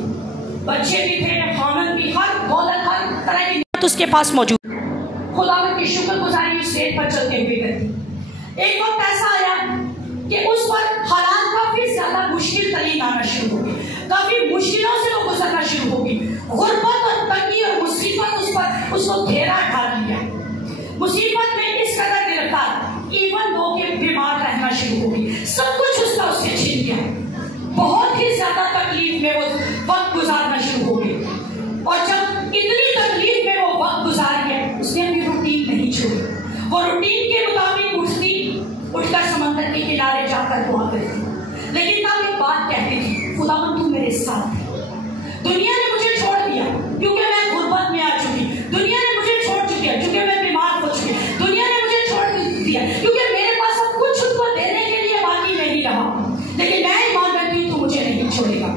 बच्चे भी थे, खानन भी, हर दौलत, हर तरह की नियमत उसके पास मौजूद। खुदावंद की शुक्रगुजारी उस रेत पर चलते हुए करती। एक वक्त ऐसा आया कि उस पर हालात काफी ज्यादा मुश्किल तरीन आना शुरू हो गई, काफी मुश्किलों से वो गुजरना शुरू हो गई। गुर्बत और तंगी और मुसीबत उस पर उसको घेरा डाल लिया। मुसीबत में इस कदर गिरफ्तार, इवन दो के बीमार रहना शुरू हो गई, सब कुछ उसका उससे छीन गया। बहुत ही ज्यादा तकलीफ में वो वक्त गुजारना शुरू हो गई। और जब इतनी तकलीफ में वो वक्त गुजार गया, उसने अपनी रूटीन नहीं छोड़ी। वो रूटीन के मुताबिक उठती, उठकर समंदर के किनारे जाकर दुआ करती। लेकिन तब एक बात कहती थी, खुदावंद तू मेरे साथ है। दुनिया ने मुझे छोड़ दिया क्योंकि मैं गुर्बत में आ चुकी, दुनिया ने मुझे छोड़ चुकी है क्योंकि मैं बीमार हो चुकी, दुनिया ने मुझे छोड़ दिया क्योंकि मेरे पास अब कुछ उसको देने के लिए बाकी नहीं रहा। लेकिन मैं ईमान रखती हूँ, तू मुझे नहीं छोड़ेगा।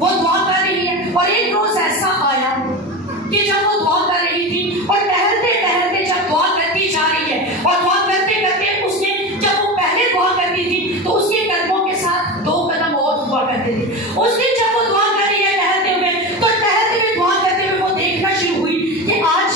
वो दुआ कर रही है। और एक रोज ऐसा आया कि जब वो दुआ कर रही थी और टहलते टहलते जब दुआ करती जा रही है, और दुआ करते करते उसने, जब वो पहले दुआ करती थी तो उसके कदमों के साथ 2 कदम और दुआ करते थे। उसने जब वो दुआ कर रही है टहलते हुए, तो टहलते हुए दुआ करते हुए वो देखना शुरू हुई कि आज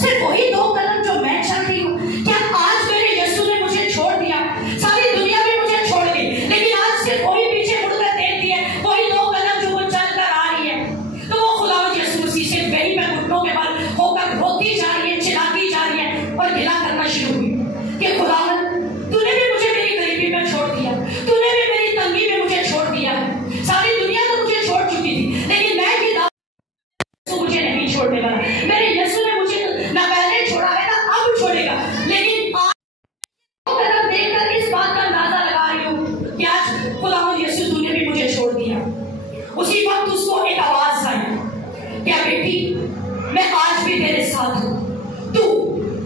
सिर्फ वही 2 कदम जो मैं चल रही हूँ, क्या आज मेरे यीशु ने मुझे छोड़ दिया? सारी दुनिया भी मुझे छोड़ गई, लेकिन आज सिर्फ वही पीछे मुड़कर देखती है, वही 2 कदम जो वो चल कर आ रही है। तो वो खुदावंद यीशु मसीह से वही में घुटनों के बल होकर रोती जा रही है, चिल्लाती जा रही है और गिला करना शुरू हुई कि खुदावंद तूने भी मुझे मेरी गरीबी में छोड़ दिया, तूने भी मेरी तंगी में मुझे छोड़ दिया। सारी दुनिया तो मुझे छोड़ चुकी थी, लेकिन मैं भी मुझे नहीं छोड़ने वाला। मेरे यीशु ने मुझे ना पहले छोड़ा है ना अब छोड़ेगा। लेकिन आज कदम देखकर इस बात का अंदाजा लगा रही हूँ कि आज खुदावंद यीशु तूने भी मुझे छोड़ दिया। उसी वक्त उसको एक आवाज आई, क्या बेटी मैं आज भी तेरे साथ हूँ। तू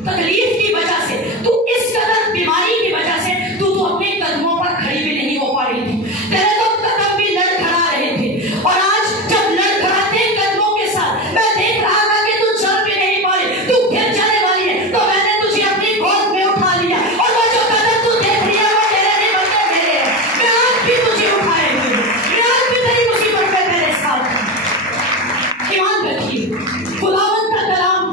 तकलीफ की वजह से, तू इस कदर बीमारी की वजह से तू अपने कदमों पर खड़ी भी नहीं हो पा रही थी, तेरे तो कदम भी लड़खड़ा रहे थे। और आज जब लड़खड़ाते कदमों के साथ मैं देख रहा था कि तू चल भी नहीं पा रही, तू गिर जाने वाली है, तो मैंने तुझे अपनी गोद में उठा लिया। और वो जो कदम तू देख रही है वो तेरे नहीं बल्कि मेरे हैं। मैं आज भी तुझे उठाए हुए, मैं आज भी तेरी मुसीबत में तेरे साथ। ईमान रखिए, खुदावंद का कलाम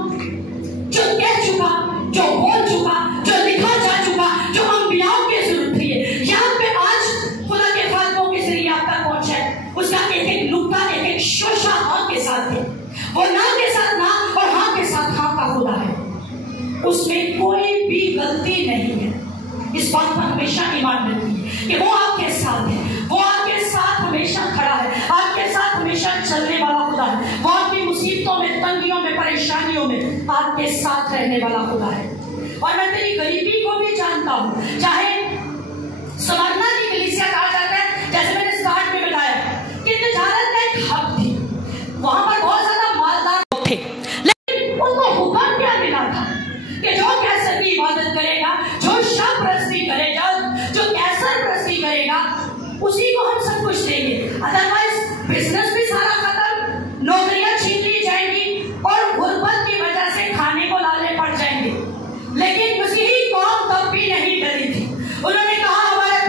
जो कह चुका, जो बोल चुका, जो लिखा जा चुका, जो अंबियाओं के जरूरत थी, यहाँ पे आज खुदा के फातहों के जरिए आप तक पहुंचा है। उसका एक एक नुक्ता, एक एक शोशा हाँ के साथ है। वो ना के साथ ना और हाँ के साथ हाँ का खुदा है, उसमें कोई भी गलती नहीं है। इस बात पर हमेशा ईमान रखिए कि वो आपके साथ है, वो आपके साथ हमेशा खड़ा है, आपके साथ हमेशा चलने वाला खुदा है। वो आपकी मुसीबतों में, तंगियों में, परेशानियों में आपके साथ रहने वाला खुदा है। और मैं तेरी गरीबी को भी जानता हूँ, चाहे स्मरना की कलीसिया कहा जाता है, जैसे मैंने स्टार्ट में बताया कि तिजारत का एक हब थी, वहां पर बहुत ज्यादा मालदार लोग थे, लेकिन उनको हुक्म क्या मिला था कि जो कैसर की इबादत करेगा, जो शब परस्ती करेगा, जो कैसर परस्ती करेगा, उसी को हम सब कुछ देंगे। अदरवाइज बिजनेस भी सारा खत्म, नौकरियां छीन ली जाएंगी और गुर्बत की वजह से खाने को लाले पड़ जाएंगे। लेकिन मसीही कौम तब भी नहीं डरी थी। उन्होंने कहा हमारे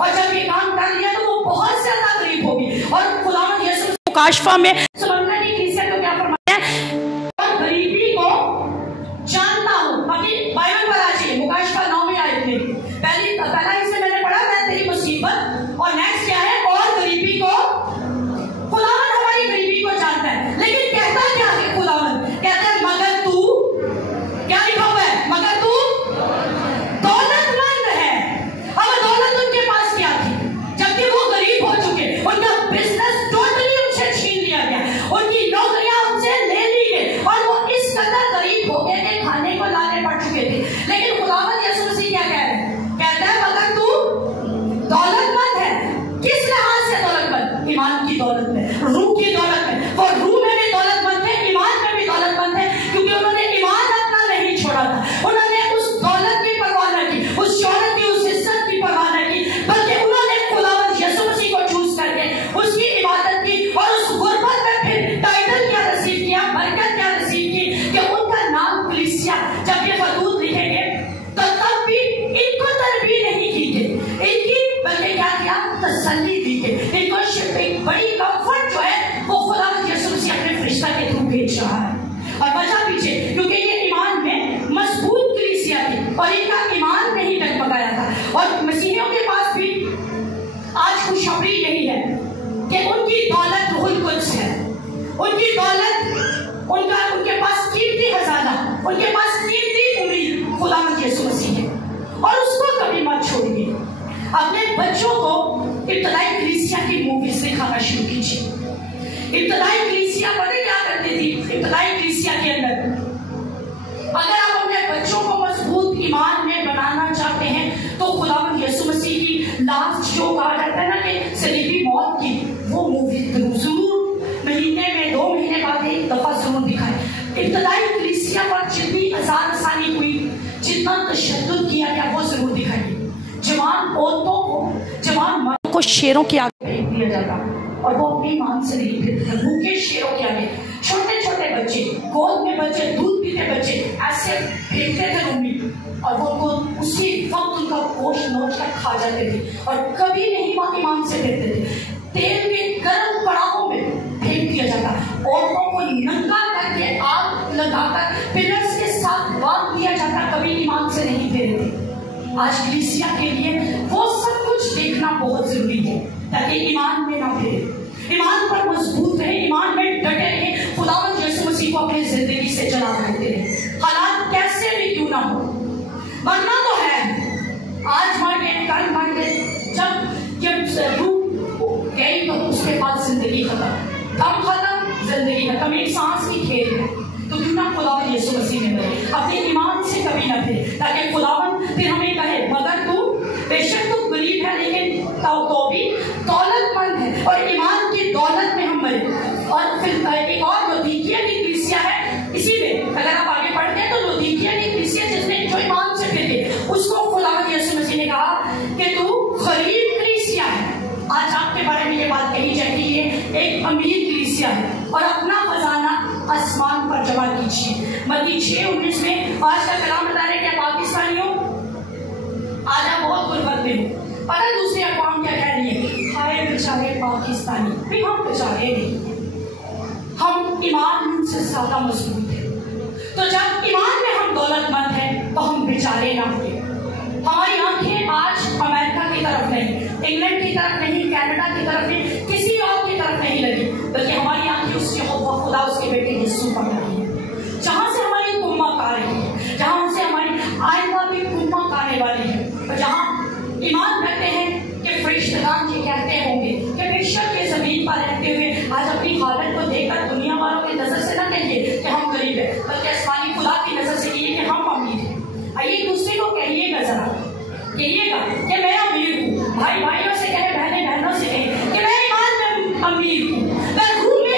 और जब ये काम कर लिया तो वो बहुत ज्यादा गरीब होगी। और खुदावंद यीशु मुकाशफा में समझना की कलीसिया को क्या फरमाया है, और गरीबी को जानता हूं। अभी बाइबल पर आ जाइए, मुकाशफा 9 में आयत में पहला हिस्से मैंने पढ़ा, मैं तेरी मुसीबत, और नेक्स्ट क्या है, और गरीबी को, खुदावंद हमारी गरीबी को जानता है। लेकिन कहता क्या है खुदावंद, कहता है मगर तू, क्या लिखा हुआ है, मगर तू दौलतमंद है। अब दौलत उनके पास क्या थी, जबकि वो गरीब हो चुके, उनका बिजनेस टोटली उनसे छीन लिया गया, उनकी नौकरियां उनसे ले ली गई, और वो इस कदर गरीब हो गए कि खाने को लाने पड़ चुके थे। लेकिन खुदावंद यीशु मसीह क्या कह रहे हैं, कहता है मगर तू दौलतमंद है। किस लिहाज से दौलतमंद, ईमान की दौलत में, रूह की दौलत में। वो रूह में भी दौलतमंद है, ईमान में भी दौलतमंद है, क्योंकि उन्होंने ईमान अपना नहीं छोड़ा था। उन्होंने उस दौलत की परवाह न की, उस शोहरत की, उस इज्जत की परवाह न की, बल्कि उन्होंने खुदावंद यीशु मसीह को चूज करके उसकी इबादत की, और उस गुर्बत में फिर टाइटल क्या रिसीव किया, बरकत क्या रिसीव की, कि उनका नाम कलीसिया, जब ये फतूत लिखेंगे तो तब भी इनको तरबीह नहीं की गई, इनकी बल्कि क्या किया, तसल्ली दी गई। इनको एक बड़ी कंफर्ट जो है वो खुदावंद यीशु मसीह अपने फरिश्ता के थ्रू भेज रहा है। और वजह पीछे, क्योंकि ये ईमान में मजबूत कलीसिया थी और इनका ईमान नहीं डगमगाया था। और मसीहियों के पास भी आज खुशखबरी यही है कि उनकी दौलत रूहुल कुद्स है, उनकी दौलत, उनके पास कीमती खजाना, उनके पास कीमती उम्मीद खुदावंद यीशु मसीह है, और उसको कभी मत छोड़िए। अपने बच्चों को इब्तदाई कलीसिया की मूवीज दिखाना शुरू कीजिए। इब्तदाई कलीसिया पता क्या करती थी, इब्तदाई कलीसिया के अंदर अगर आप अपने बच्चों को मजबूत ईमान में बनाना चाहते हैं तो खुदावंद यीशु मसीह की लास्ट जो कहा जाता है ना कि सलीबी मौत की, वो मूवी जरूर महीने में 2 महीने बाद एक दफा जरूर दिखाए। इब्तदाई कलीसिया पर जितनी आसानी हुई, जितना तशद्दुद किया गया, वो जरूर दिखाइए। जवान औरतों को, जवान मर्दों को शेरों के आगे फेंक दिया जाता, और वो अपनी ईमान से नहीं फेंकते, भूखे शेरों के आगे। छोटे छोटे बच्चे, गोद में बच्चे, दूध पीते बच्चे ऐसे फेंकते थे रूमी, और वो उनको उसी वक्त उनका गोश्त नोच कर खा जाते थे, और कभी नहीं वहाँ ईमान से फेंकते थे। तेल के गर्म कड़ाहों में फेंक दिया जाता, औरतों को नंगा करके आग लगाकर पिलर्स के साथ बांध दिया जाता, कभी ईमान से नहीं फेंकते। आज कलीसिया के लिए वो सब कुछ देखना बहुत जरूरी है, ताकि ईमान में ना फेरे, ईमान पर मजबूत रहे, ईमान में डटे रहे, खुदावंद यीशु मसीह को अपनी जिंदगी से जला करते रहे, हालात कैसे भी क्यों ना हो। मरना तो है, आज मर गए, कल मर गए, जब रूह गई तो उसके बाद जिंदगी खत्म, दम खत्म, जिंदगी खत्म, एक सांस की खेल है। तो क्यों ना खुदावंद यीशु मसीह में रहे, अपने ईमान से कभी ना फिरे, ताकि खुदावंद फिर हमें कहे मगर तू बेशक तू गरीब है लेकिन तो भी दौलतमंद है, और ईमान की दौलत में हम मरे। और फिर एक और लौदीकिया की कलीसिया है, इसी में अगर आप आगे पढ़ते हैं तो लौदीकिया की कलीसिया जिसने जो ईमान से फिरे, उसको खुदावंद यीशु मसीह ने कहा कि तू गरीब कलीसिया है। आज आपके बारे में ये बात कही जाती है, एक अमीर कलीसिया है, और अपना खजाना आसमान पर जमा कीजिए। मत्ती 6:19 में आज का कलाम बता रहे हैं, पाकिस्तानियों आज आप बहुत गुर्बत में हो। पता दूसरी अक़वाम क्या कह रही है, हाय बेचारे पाकिस्तानी, भी हम बेचारे नहीं, हम ईमान से ज्यादा मजबूत है। तो जब ईमान में हम दौलतमंद हैं तो हम बेचारे ना हुए। हमारी आंखें आज अमेरिका की तरफ नहीं, इंग्लैंड की तरफ नहीं, कनाडा की तरफ नहीं, किसी और की तरफ नहीं लगी, बल्कि हमारी आंखें उसके खुदा उसके बेटे यीशु पर लगी है, जहां से हमारी कुम्मक आ रही है, जहां से हमारी आइंदा भी कुम्मक आने वाली है, और जहां ईमान रखते हैं कि फरिश्तेगान ये कहते होंगे कि बेशक ये जमीन पर रहते हुए आज अपनी हालत को देखकर दुनिया वालों की नजर से ना कहिए कि हम गरीब है, बल्कि आसमानी खुदा की नजर से कहिए कि हम अमीर हैं। आइए एक दूसरे को कहिएगा, जरा कहिएगा कि मैं अमीर हूँ। भाई भाइयों से कहे, बहनें बहनों से कहे कि मैं ईमान में अमीर हूँ, मैं रूह में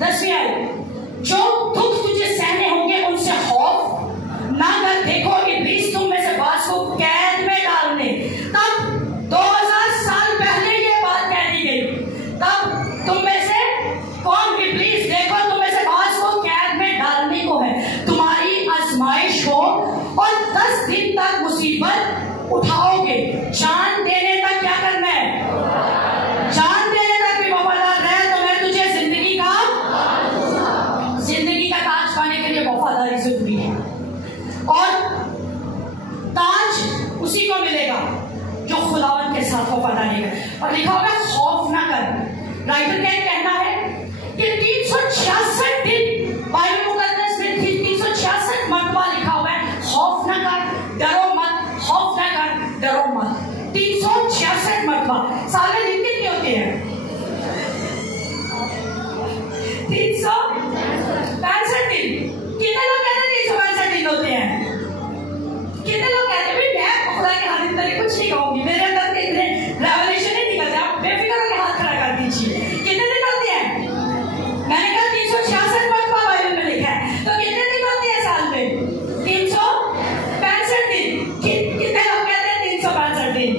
10वीं आयत, जो दुख तुझे सहने होंगे उनसे खौफ ना कर, देखो इब्लीस तुम में से बास को कैद में डालने, तब 2000 साल पहले ये बात कह दी गई, तब तुम में से कौन? इब्लीस, देखो तुम में से बास को कैद में डालने को है, तुम्हारी आजमाइश हो और 10 दिन तक मुसीबत उठाओगे, जान देने तक क्या करना है? जान देने तक भी वफादार रहे तो मैं तुझे जिंदगी का ताज पाने के लिए वफादारी जरूरी है। और ताज उसी को मिलेगा जो खुदावंद के साथ वफादारी है। और लिखा होगा खौफ ना कर। राइटर का कहना है कि 366 दिन बाइबल मुकद्दस में 366 मरतबा लिखा हुआ है खौफ ना कर, डरो मत, खौफ ना कर, डरो मत। 366 मरतबा। साल में दिन कितने होते हैं? 365 दिन। कितने लोग कहते हैं 365 दिन होते हैं? कितने लोग कहते हैं? मैं खुदा के हाथ में कुछ नहीं कहूंगी, मेरे अंदर इतने रेवलेशन नहीं निकलते, आप बेफिक्र होकर हाथ खड़ा कर दीजिए। कितने दिन होते हैं? मैंने कहा 366 मरतबा बाइबल में लिखा है, तो कितने दिन होते हैं साल में? 365 दिन। कितने लोग कहते हैं 365 दिन?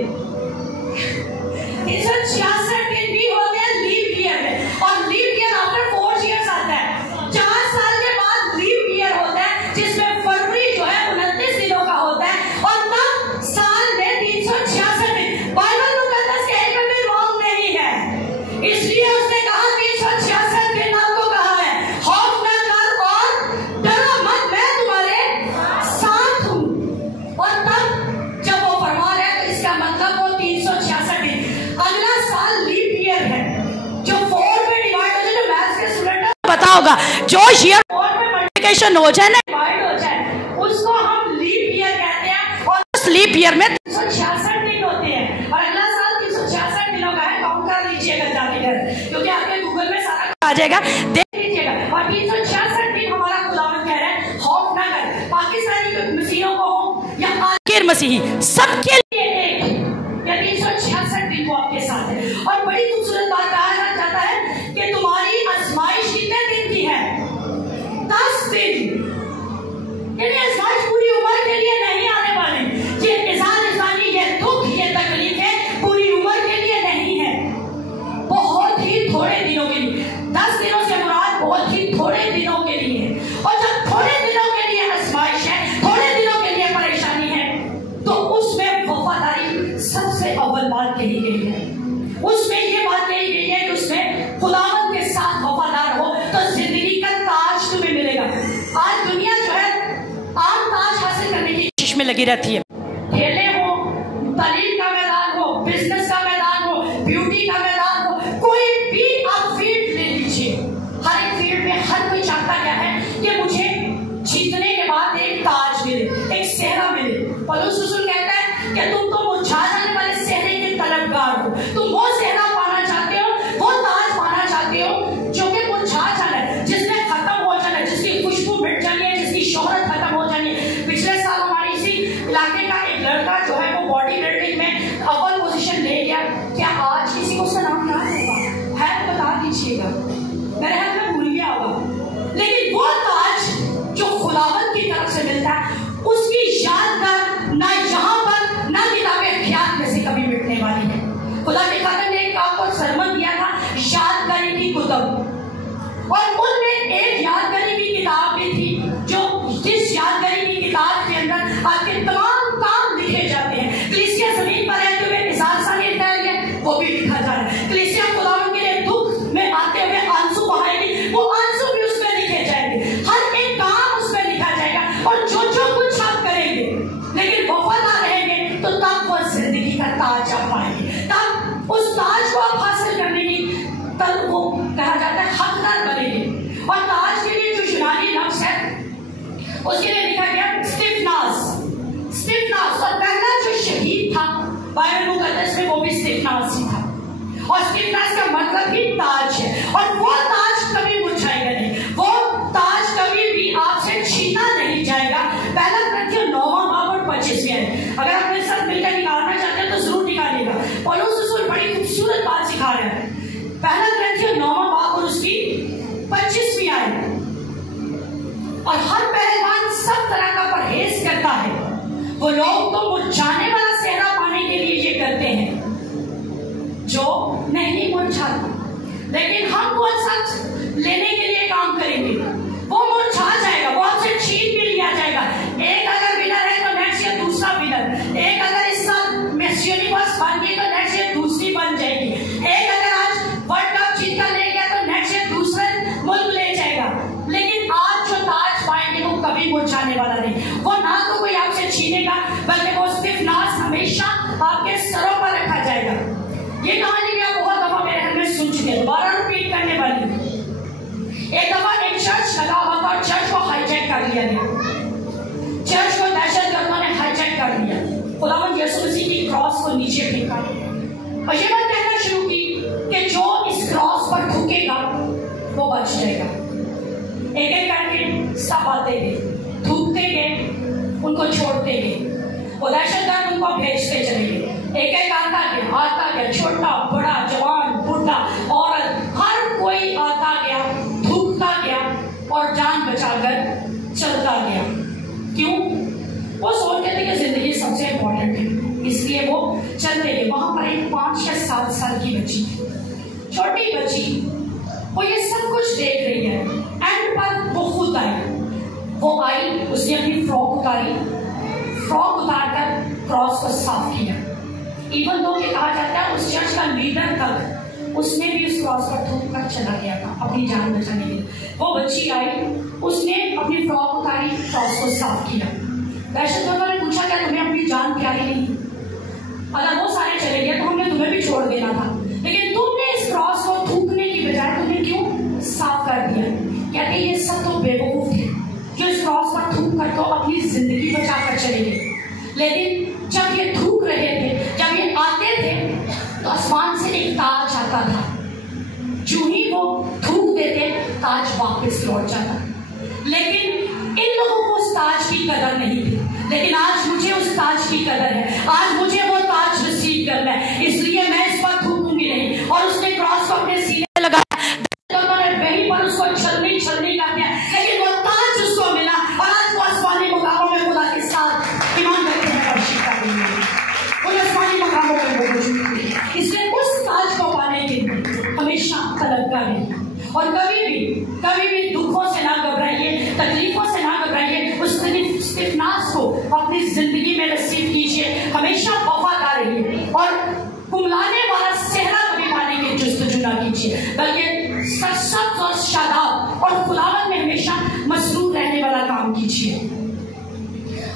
366 दिन भी होते हैं लीप ईयर में, और लीप ईयर आफ्टर 4 इयर्स आता है। 4 साल के बाद लीप ईयर होता है, जिसमें फरवरी जो है 29 दिनों का होता है, और तब साल में 366 दिन। बाइबल मुकद्दस कहीं पर भी रॉन्ग नहीं है, इसलिए उसने कहा 366 दिन आपको कहा है खौफ न कर और डरो मत, मैं तुम्हारे साथ हूं। और तब जब वो फरमा रहा है तो इसका मतलब वो 366 दिन। अगला साल लीप ईयर है जो 4 में डिवाइड हो जाए, जो मैथ्स के स्टूडेंट पता होगा, जो ईयर 4 में मल्टीप्लिकेशन हो जाए ना, डिवाइड हो जाए, उसको हम लीप ईयर कहते हैं। और उस लीप ईयर में 366 दिन होते हैं, और अगला साल 366 दिनों का है। काउंट कर लीजिएगा जाके घर, क्योंकि आपके गूगल में सारा आ जाएगा, देख लीजिएगा। और 366 दिन हमारा खुदावंद कह रहा है खौफ ना कर। पाकिस्तानी मसीहियों को हो या आखिर मसीही, सबके लिए एक या 366 दिन वो आपके साथ है। और बड़ी खूबसूरत बात कहा जाता है कि तुम्हारी आजमाइश कितने दिन की है? 10 दिन। यानी आजमाइश पूरी उम्र के लिए नहीं आने वाले। ये इंसानी, ये दुख, ये तकलीफें पूरी उम्र के लिए नहीं है, बहुत ही थोड़े दिनों के लिए। 10 दिनों से मुराद बहुत ही थोड़े दिनों के लिए है। और जब थोड़े दिनों के लिए आजमाइश है, थोड़े दिनों के लिए परेशानी है, तो उसमें वफादारी सबसे अव्वल बात कही गई है। उसमें ये बात कही गई है कि उसमें खुदावंद के साथ वफादार हो तो जिंदगी का ताज तुम्हें मिलेगा। आज दुनिया जो है आम ताज हासिल करने की कोशिश में लगी रहती है। खेले हो, तालीम का मैदान हो, बिजनेस का मैदान हो, ब्यूटी का मैदान हो, कोई भी आप फील्ड ले लीजिए, हर एक फील्ड में हर कोई चाहता क्या है कि मुझे जीतने के बाद एक ताज मिले, एक सेहरा मिले। पौलुस रसूल कहता है कि तुम तो मुरझा जाने वाले सेहरे के तलबगार हो। तुम वो सेहरा पाना चाहते हो, वो ताज पाना चाहते हो जो कि मुरझा जाना है, जिसमें खत्म हो जाना है, जिसकी खुशबू मिट जानी है, जिसकी शोहरत खत्म हो जानी है। पिछले साल हमारे इसी इलाके का एक लड़का जो है वो बॉडी बिल्डिंग में अव्वल पोजीशन ले गया। क्या आज किसी को उसका नाम याद होगा? है, बता दीजिएगा, मेरे हाथ में भूल गया होगा। लेकिन वो ताज जो खुदावंद की तरफ से मिलता है, उसकी यादगार ना यहाँ पर ना किताबे ख्याल में से कभी मिटने वाली है। खुदा के खातिर ने एक आपको सरमन दिया था, यादगारी की कुतुब, और उनमें एक यादगारी की किताब भी थी, जो जिस यादगारी की किताब के अंदर आपके तमाम काम लिखे जाते हैं। कलीसिया जमीन पर रहते हुए मिसाल सानी है, वो भी लिखा जा रहा है। कलीसिया खुदावंद के लिए दुख में आते हुए आंसू बहाएगी, वो आंसू भी उसमें लिखे जाएंगे। हर एक काम उसमें लिखा जाएगा, और जो जो कुछ आप करेंगे लेकिन वफादार रहेंगे तो तब वो जिंदगी का ताज आप पाएंगे। तब उस ताज को आप हासिल करने की तब वो कहा जाता है हकदार बनेंगे। और ताज के लिए जो यूनानी लफ्ज है उसके लिए लिखा गया स्टिफनास। और पहला जो शहीद था बाइबल मुकद्दस में वो भी स्टिफनास ही था, और स्टिफनास का मतलब ही ताज है। और वो ताज कभी मुरझाएगा नहीं, वो ताज कभी भी आपसे छीना नहीं जाएगा। पहला ग्रंथियों 9वां बाब और 25वें है। अगर आप मेरे साथ मिलकर निकालना चाहते हैं तो जरूर निकालिएगा। पौलुस रसूल बड़ी खूबसूरत बात सिखा रहे हैं। पहला ग्रंथियों 9वां बाब और उसकी 25 और हर पहलवान सब तरह का परहेज करता है। वो लोग तो मुरझाने वाला सेहरा पाने के लिए ये करते हैं जो नहीं मुरझाता, लेकिन हम कौन सा लेने के लिए काम करेंगे? वो मुरझा जाएगा, वो आपसे छीन भी लिया जाएगा। एक अगर विनर है तो नेक्स्ट ईयर दूसरा विनर, एक अगर इस साल मिस यूनिवर्स बन गई तो नेक्स्ट ईयर दूसरी बन जाएगी, एक अगर आज वर्ल्ड कप जीत कर ले गया तो नेक्स्ट ईयर दूसरा मुल्क ले जाएगा। लेकिन आज जो ताज पाएंगे वो कभी मुरझाने वाला नहीं। वो ना तो कोई आपसे छीनेगा, बल्कि वो सिर्फ नाज हमेशा आपके सरों पर रखा जाएगा। ये कहानी भी आप बहुत दफा मेरे घर में सुन चुके हैं, दोबारा रिपीट करने वाली। एक दफा एक चर्च लगा हुआ था और चर्च को हाईजैक कर लिया गया। चर्च को दहशतगर्दों ने हाईजैक कर लिया। खुदावंद यीशु मसीह की क्रॉस को नीचे फेंका और ये बात कहना शुरू की कि जो इस क्रॉस पर थूकेगा वो बच जाएगा। एक एक करके सब आते गए, थूकते गए, उनको छोड़ते गए। वो दहशतगर्द उनको भेजते चले गए। एक एक आता गया, छोटा बड़ा जवान बूढ़ा औरत, हर कोई आता गया, थूकता गया और जान बचाकर चलता गया। क्यों? वो सोचते थे कि जिंदगी सबसे इंपॉर्टेंट है, इसलिए वो चलते गए। वहां पर एक 5 या 7 साल की बच्ची थी, छोटी बच्ची, वो ये सब कुछ देख रही है। एंड पर वो खुद आई, वो आई, उसने अपनी फ्रॉक उतारी, फ्रॉक उतारकर क्रॉस को साफ किया। इवन दो कि कहा जाता है उस चर्च का लीडर तक उसने भी उस क्रॉस पर थूक कर चला गया था अपनी जान बचाने के लिए। वो बच्ची आई, उसने अपनी फ्रॉक उतारी, क्रॉस को साफ किया। दहशतगर्दों ने पूछा क्या तुम्हें अपनी जान प्यारी नहीं? अगर वो सारे चले गए तो हमने तुम्हें भी छोड़ देना था, लेकिन तुमने इस क्रॉस को थूकने की बजाय तुमने क्यों साफ कर दिया? कहते ये सब तो बेवकूफ थे जो इस क्रॉस पर थूक कर तो अपनी जिंदगी बचा कर चले गए। लेकिन जब ये थूक रहे थे, जब ये आते थे तो आसमान से एक ताज आता था। जो ही वो थूक देते ताज वापस लौट जाता। लेकिन इन लोगों को उस ताज की कदर नहीं थी, लेकिन आज मुझे उस ताज की कदर है। आज मुझे वो ताज रिसीव करना है, इसलिए मैं इस पर थूकूंगी नहीं। और उसने क्रॉस को अपने सीने लगाया, वहीं पर उसको छलनी छलनी कर दिया, लेकिन वो ताज उसको मिला और आज वो आसमानी मुकामों में खुदा के साथ ईमान रखते हैं और शिक्षा उन आसमानी मुकामों में वो मौजूद थी। इसलिए उस ताज को पाने के लिए हमेशा तलब करें और कभी भी दुखों से ना घबराइए, तकलीफों से ना घबराइए। उस स्टिफनेस को अपनी जिंदगी में रिसीव कीजिए, हमेशा वफादार रहिए और कुमलाने वाला सेहरा कभी पाने की जुस्तजू ना कीजिए, बल्कि सरसब्ज और शादाब और खुदावंद में हमेशा मसरूर रहने वाला काम कीजिए।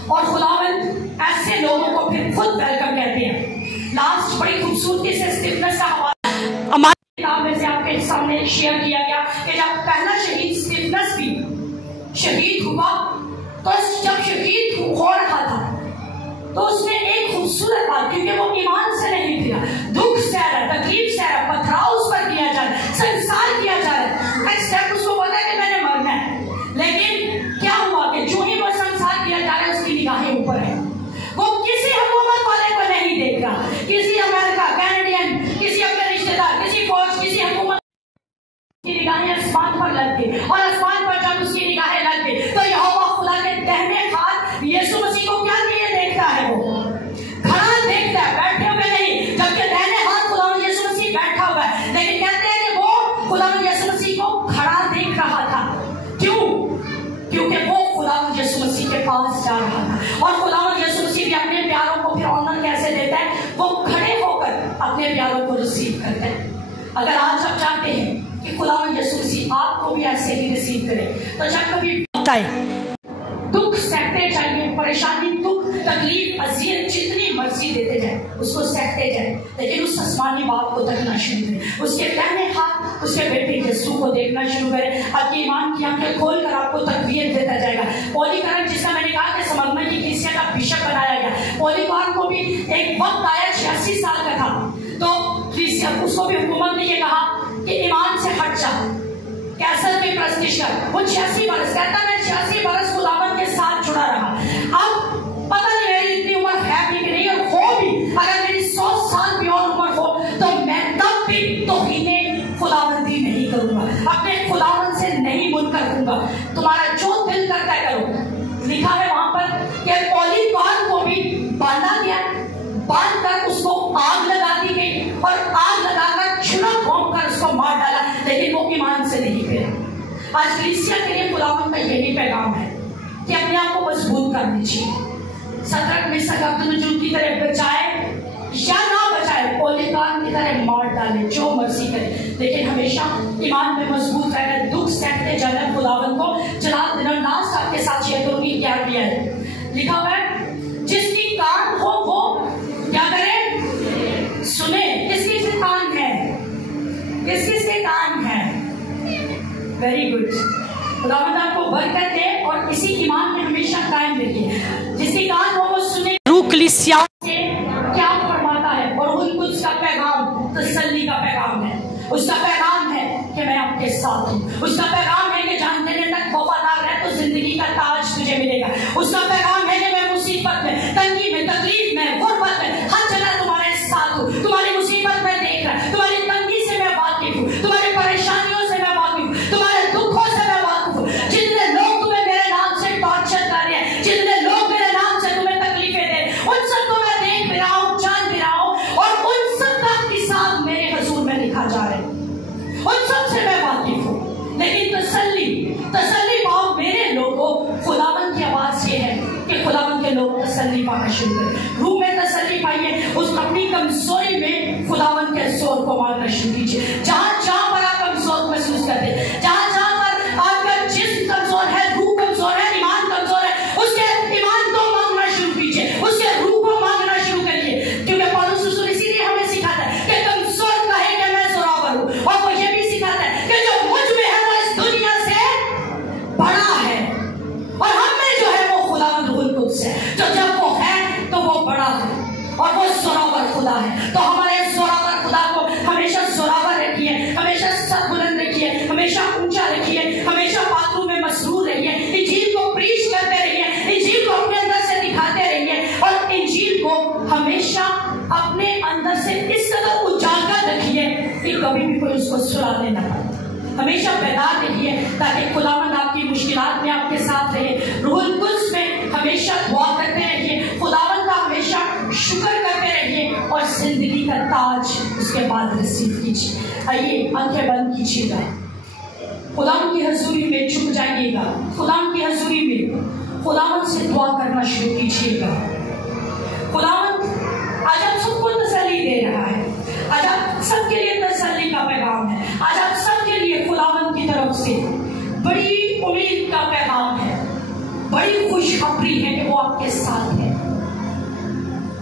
और खुदावंद ऐसे लोगों को फिर खुद वेलकम कहते हैं। लास्ट बड़ी खूबसूरती से स्टिफनेस का हवाला हमारी किताब में से आपके सामने शेयर किया गया कि जब पहला शहीद स्टिफनेस भी शहीद हुआ तो जब शहीद हो रहा था तो उसने एक खूबसूरत बात, क्योंकि वो ईमान से नहीं था, दुख सह रहा, तकलीफ सह रहा, पथराव उस पर किया जा रहा, संसार किया जा रहा, नेक्स्ट स्टेप उसको बोला कि मैंने मरना है। लेकिन क्या हुआ कि जो ही वो संसार किया जा रहा है उसकी निगाहें ऊपर है। वो किसी हुकूमत वाले को नहीं देख रहा, किसी अमेरिका, कैनेडियन, किसी अपने रिश्तेदार, किसी फौज, किसी हुकूमत की निगाहें आसमान पर लग गई। और आसमान पर जब उसकी निगाहें लग गई तो यहोवा खुदा के दाहिने हाथ यीशु मसीह को क्या लिए देखता है? वो खड़ा देखता है, बैठे हुए नहीं। जबकि दाहिने हाथ खुदा यीशु मसीह बैठा हुआ है, लेकिन कहते हैं कि वो खुदा यीशु मसीह को खड़ा देख रहा था। क्यों? क्योंकि वो खुदा यीशु मसीह के पास जा रहा था। और खुदा यीशु मसीह भी अपने प्यारों को फिर ऑनर कैसे देता है? वो खड़े होकर अपने प्यारों को रिसीव करते हैं। अगर आज आप चाहते हैं कि खुदा यीशु मसीह आपको भी ऐसे ही रिसीव करे, तो जब कभी दुख सहते जाइए, परेशानी, दुख, तकलीफ, अज़ियत जितनी मर्जी देते जाए उसको सहते जाए, लेकिन उस आसमानी बाप को देखना शुरू करें, उसके दाहिने हाथ उसके बेटे यीशु को देखना शुरू करें। आपकी ईमान की आंखें खोलकर आपको तकवीर देता जाएगा। पॉलीकार्प, जिसका मैंने कहा कि समगमा की कलीसिया का बिशप बनाया गया, पॉलीकार्प को भी एक वक्त आया 86 साल का था, तो कलीसिया उसको भी हुकूमत ने ये कहा कि ईमान से हट जा, कैसर की प्रस्तिश कर। वो 86 बरस कहता, मैं 86 बरस खुदावंद के साथ जुड़ा रहा। अब पता नहीं मेरी इतनी उम्र है भी कि नहीं, और हो भी, अगर मेरी 100 साल भी और उम्र हो तो मैं तब भी तौहीने खुदावंदी नहीं करूंगा, अपने खुदावंद से नहीं मुनकर दूंगा। तुम्हारा जो दिल करता उसको मार डाला, लेकिन वो ईमान से नहीं गिरा। आज कलीसिया के लिए खुदावंद का यही पैगाम है कि अपने आप को मजबूत कर लीजिए। सदरक मिशक अब्दुन्नजूर की तरह बचाए या ना बचाए, पौलुस की तरह मार डाले, जो मर्जी करे, लेकिन हमेशा ईमान में मजबूत रहकर दुख सहते जाना खुदावंद को। जनाब दिनानास आपके साथ शेयर करूंगी क्या किया है। लिखा हुआ है जिसकी कान हो वो क्या करे, सुने। किसकी से कान है, किसकी से कान है? Very good. खुदावंद आपको बरकत दे और इसी ईमान में हमेशा कायम रखिए। जिसकी कान हो वो सुने। रूह कलीसिया से क्या फरमाता है, और वो उसका पैगाम तसल्ली का पैगाम है। उसका पैगाम है कि मैं आपके साथ हूँ। उसका पैगाम है कि जान देने तक वफादार है तो जिंदगी का ताज तुझे मिलेगा। उसका पैगाम है कि मैं मुसीबत में, तंगी में, तकलीफ में, गुर्बत में, हर जगह तुम्हारे साथ हूँ। तुम्हारी मुसीबत में देख रहा, तुम्हारी तंगी से मैं वाकिफ हूँ, तुम्हारी परेशानियों से मैं वाकिफ हूँ, तुम्हारे दुखों से मैं वाकिफ हूँ। जितने लोग तुम्हें मेरे नाम से टॉर्चर कर रहे हैं, जितने लोग मेरे नाम से तुम्हें तकलीफें दे, उन सबको मैं देख भी रहा हूँ, जान भी रहा हूँ, और उन सबका हिसाब मेरे हुजूर में लिखा जा रहा है। उन सबसे मैं वाकिफ हूँ। लेकिन तसल्ली पाओ मेरे लोगों। खुदावंद की आवाज ये है कि खुदावंद के लोग तसल्ली पाना शुरू करें। रूह में तसल्ली पाइए, उस अपनी कमजोरी में खुदावंद के जोर को मारना शुरू कीजिए। जहां जहां पर आप कमजोर महसूस करते हैं, जहां जहां पर आपका जिस्म कमजोर है, रूह कमजोर है, ईमान कमजोर है, उसके ईमान को मांगना शुरू कीजिए, उसके रूह को मांगना शुरू करिए। क्योंकि पौलुस रसूल इसीलिए हमें सिखाता है कि कमजोर कहे कि मैं जोरावर हूं, और वो ये भी सिखाता है कि जो मुझ में है वो इस दुनिया से बड़ा है, और हम में जो है वो खुदावंद रूहुल कुद्स है। जो जब वो है तो वो बड़ा है और वो जोरावर खुदा है। तो हमारे जोरावर खुदा को हमेशा जोरावर रखिए, हमेशा सरबुलंद रखिए, हमेशा ऊंचा रखिए, हमेशा बातों में मसरूर रहिए। इंजील को प्रीच करते रहिए, इंजील को अपने अंदर से दिखाते रहिए, और इंजील को हमेशा अपने अंदर से इस कदर उजागर रखिए कि कभी भी कोई उसको सुनाने न पाए। हमेशा बेदार रहिए ताकि खुदावंद आपकी मुश्किलात में आपके साथ रहे। रूहुल कुद्स में हमेशा दुआ करते रहिए, खुदावंद का हमेशा शुक्र करते रहिए, और जिंदगी का ताज उसके बाद रिसीव कीजिए। आइए आंखें बंद कीजिएगा, खुदावंद की हजूरी में झुक जाइएगा, खुदावंद की हजूरी में खुदावंद से दुआ करना शुरू कीजिएगा। खुदावंद आज आप सबको तसल्ली दे रहा है, आज आप सबके लिए तसल्ली का पैगाम है, आज आप सबके लिए खुदावंद की तरफ से बड़ी उम्मीद का पैगाम है, बड़ी खुशखबरी है कि वो आपके साथ है।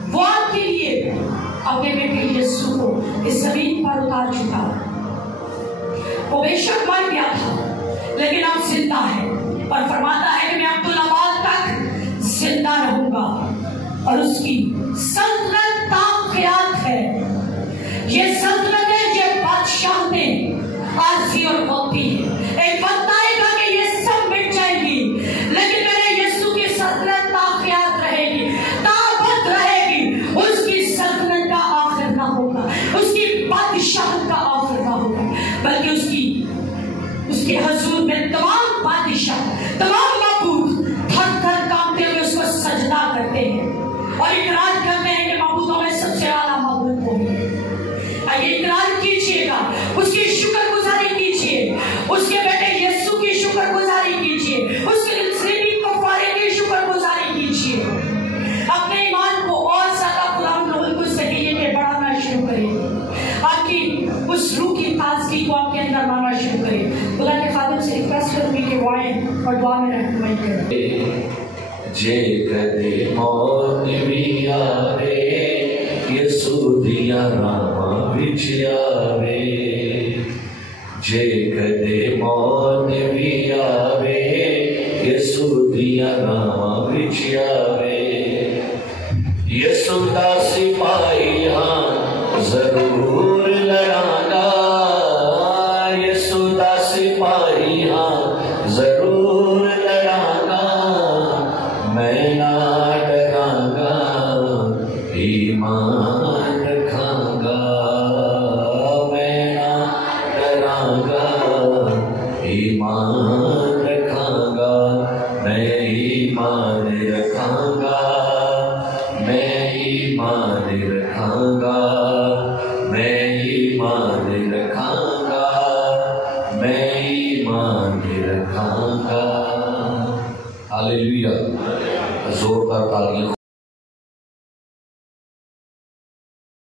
वो आपके लिए अपने बेटे यीशु को इस जमीन पर उतार चुका। वो बेशक मर गया था लेकिन अब जिंदा है, और फरमाता है कि मैं अब्दुल्लाबाद तक जिंदा रहूंगा, और उसकी सल्तनत ताक़ियात है। ये सल्तनत है, ये बादशाहतें आरज़ी और होती है। एक वक्त आएगा कि ये सब मिट जाएंगी, लेकिन मेरे यीशु की सल्तनत ताक़ियात रहेगी, ताबत रहेगी। उसकी सल्तनत का आखिर ना होगा, उसकी बादशाहत का आखिर ना होगा, बल्कि उसके हुजूर में तमाम बादशाह, तमाम मबूद थर थर कांपते हुए उसको सजदा करते हैं और इकरार करते हैं कि मबूदों में सबसे आला मबूद वो है। आइए इकरार कीजिएगा, उसकी शुक्रगुजारी कीजिए, उसके बेटे यीशु की शुक्रगुजारी कीजिए, उसके सलीबी कफारे की शुक्रगुजारी कीजिए। अपने ईमान को और ज्यादा खुदावंद रूहुल कुद्स से कहिए बढ़ाना शुरू करिए। आपकी उस रूह की ताजगी को आपके अंदर मारना शुरू करिए। खुदा के खादिम से रिक्वेस्ट करूंगी कि वो आए और दुआ में रहनुमाई करें। जे कदे मौत भी आवे, यीशु दिया रामा विच आवे। जे कदे मौत भी आवे, यीशु दिया रामा विच आवे। यीशु दा सिपाही हाँ जरूर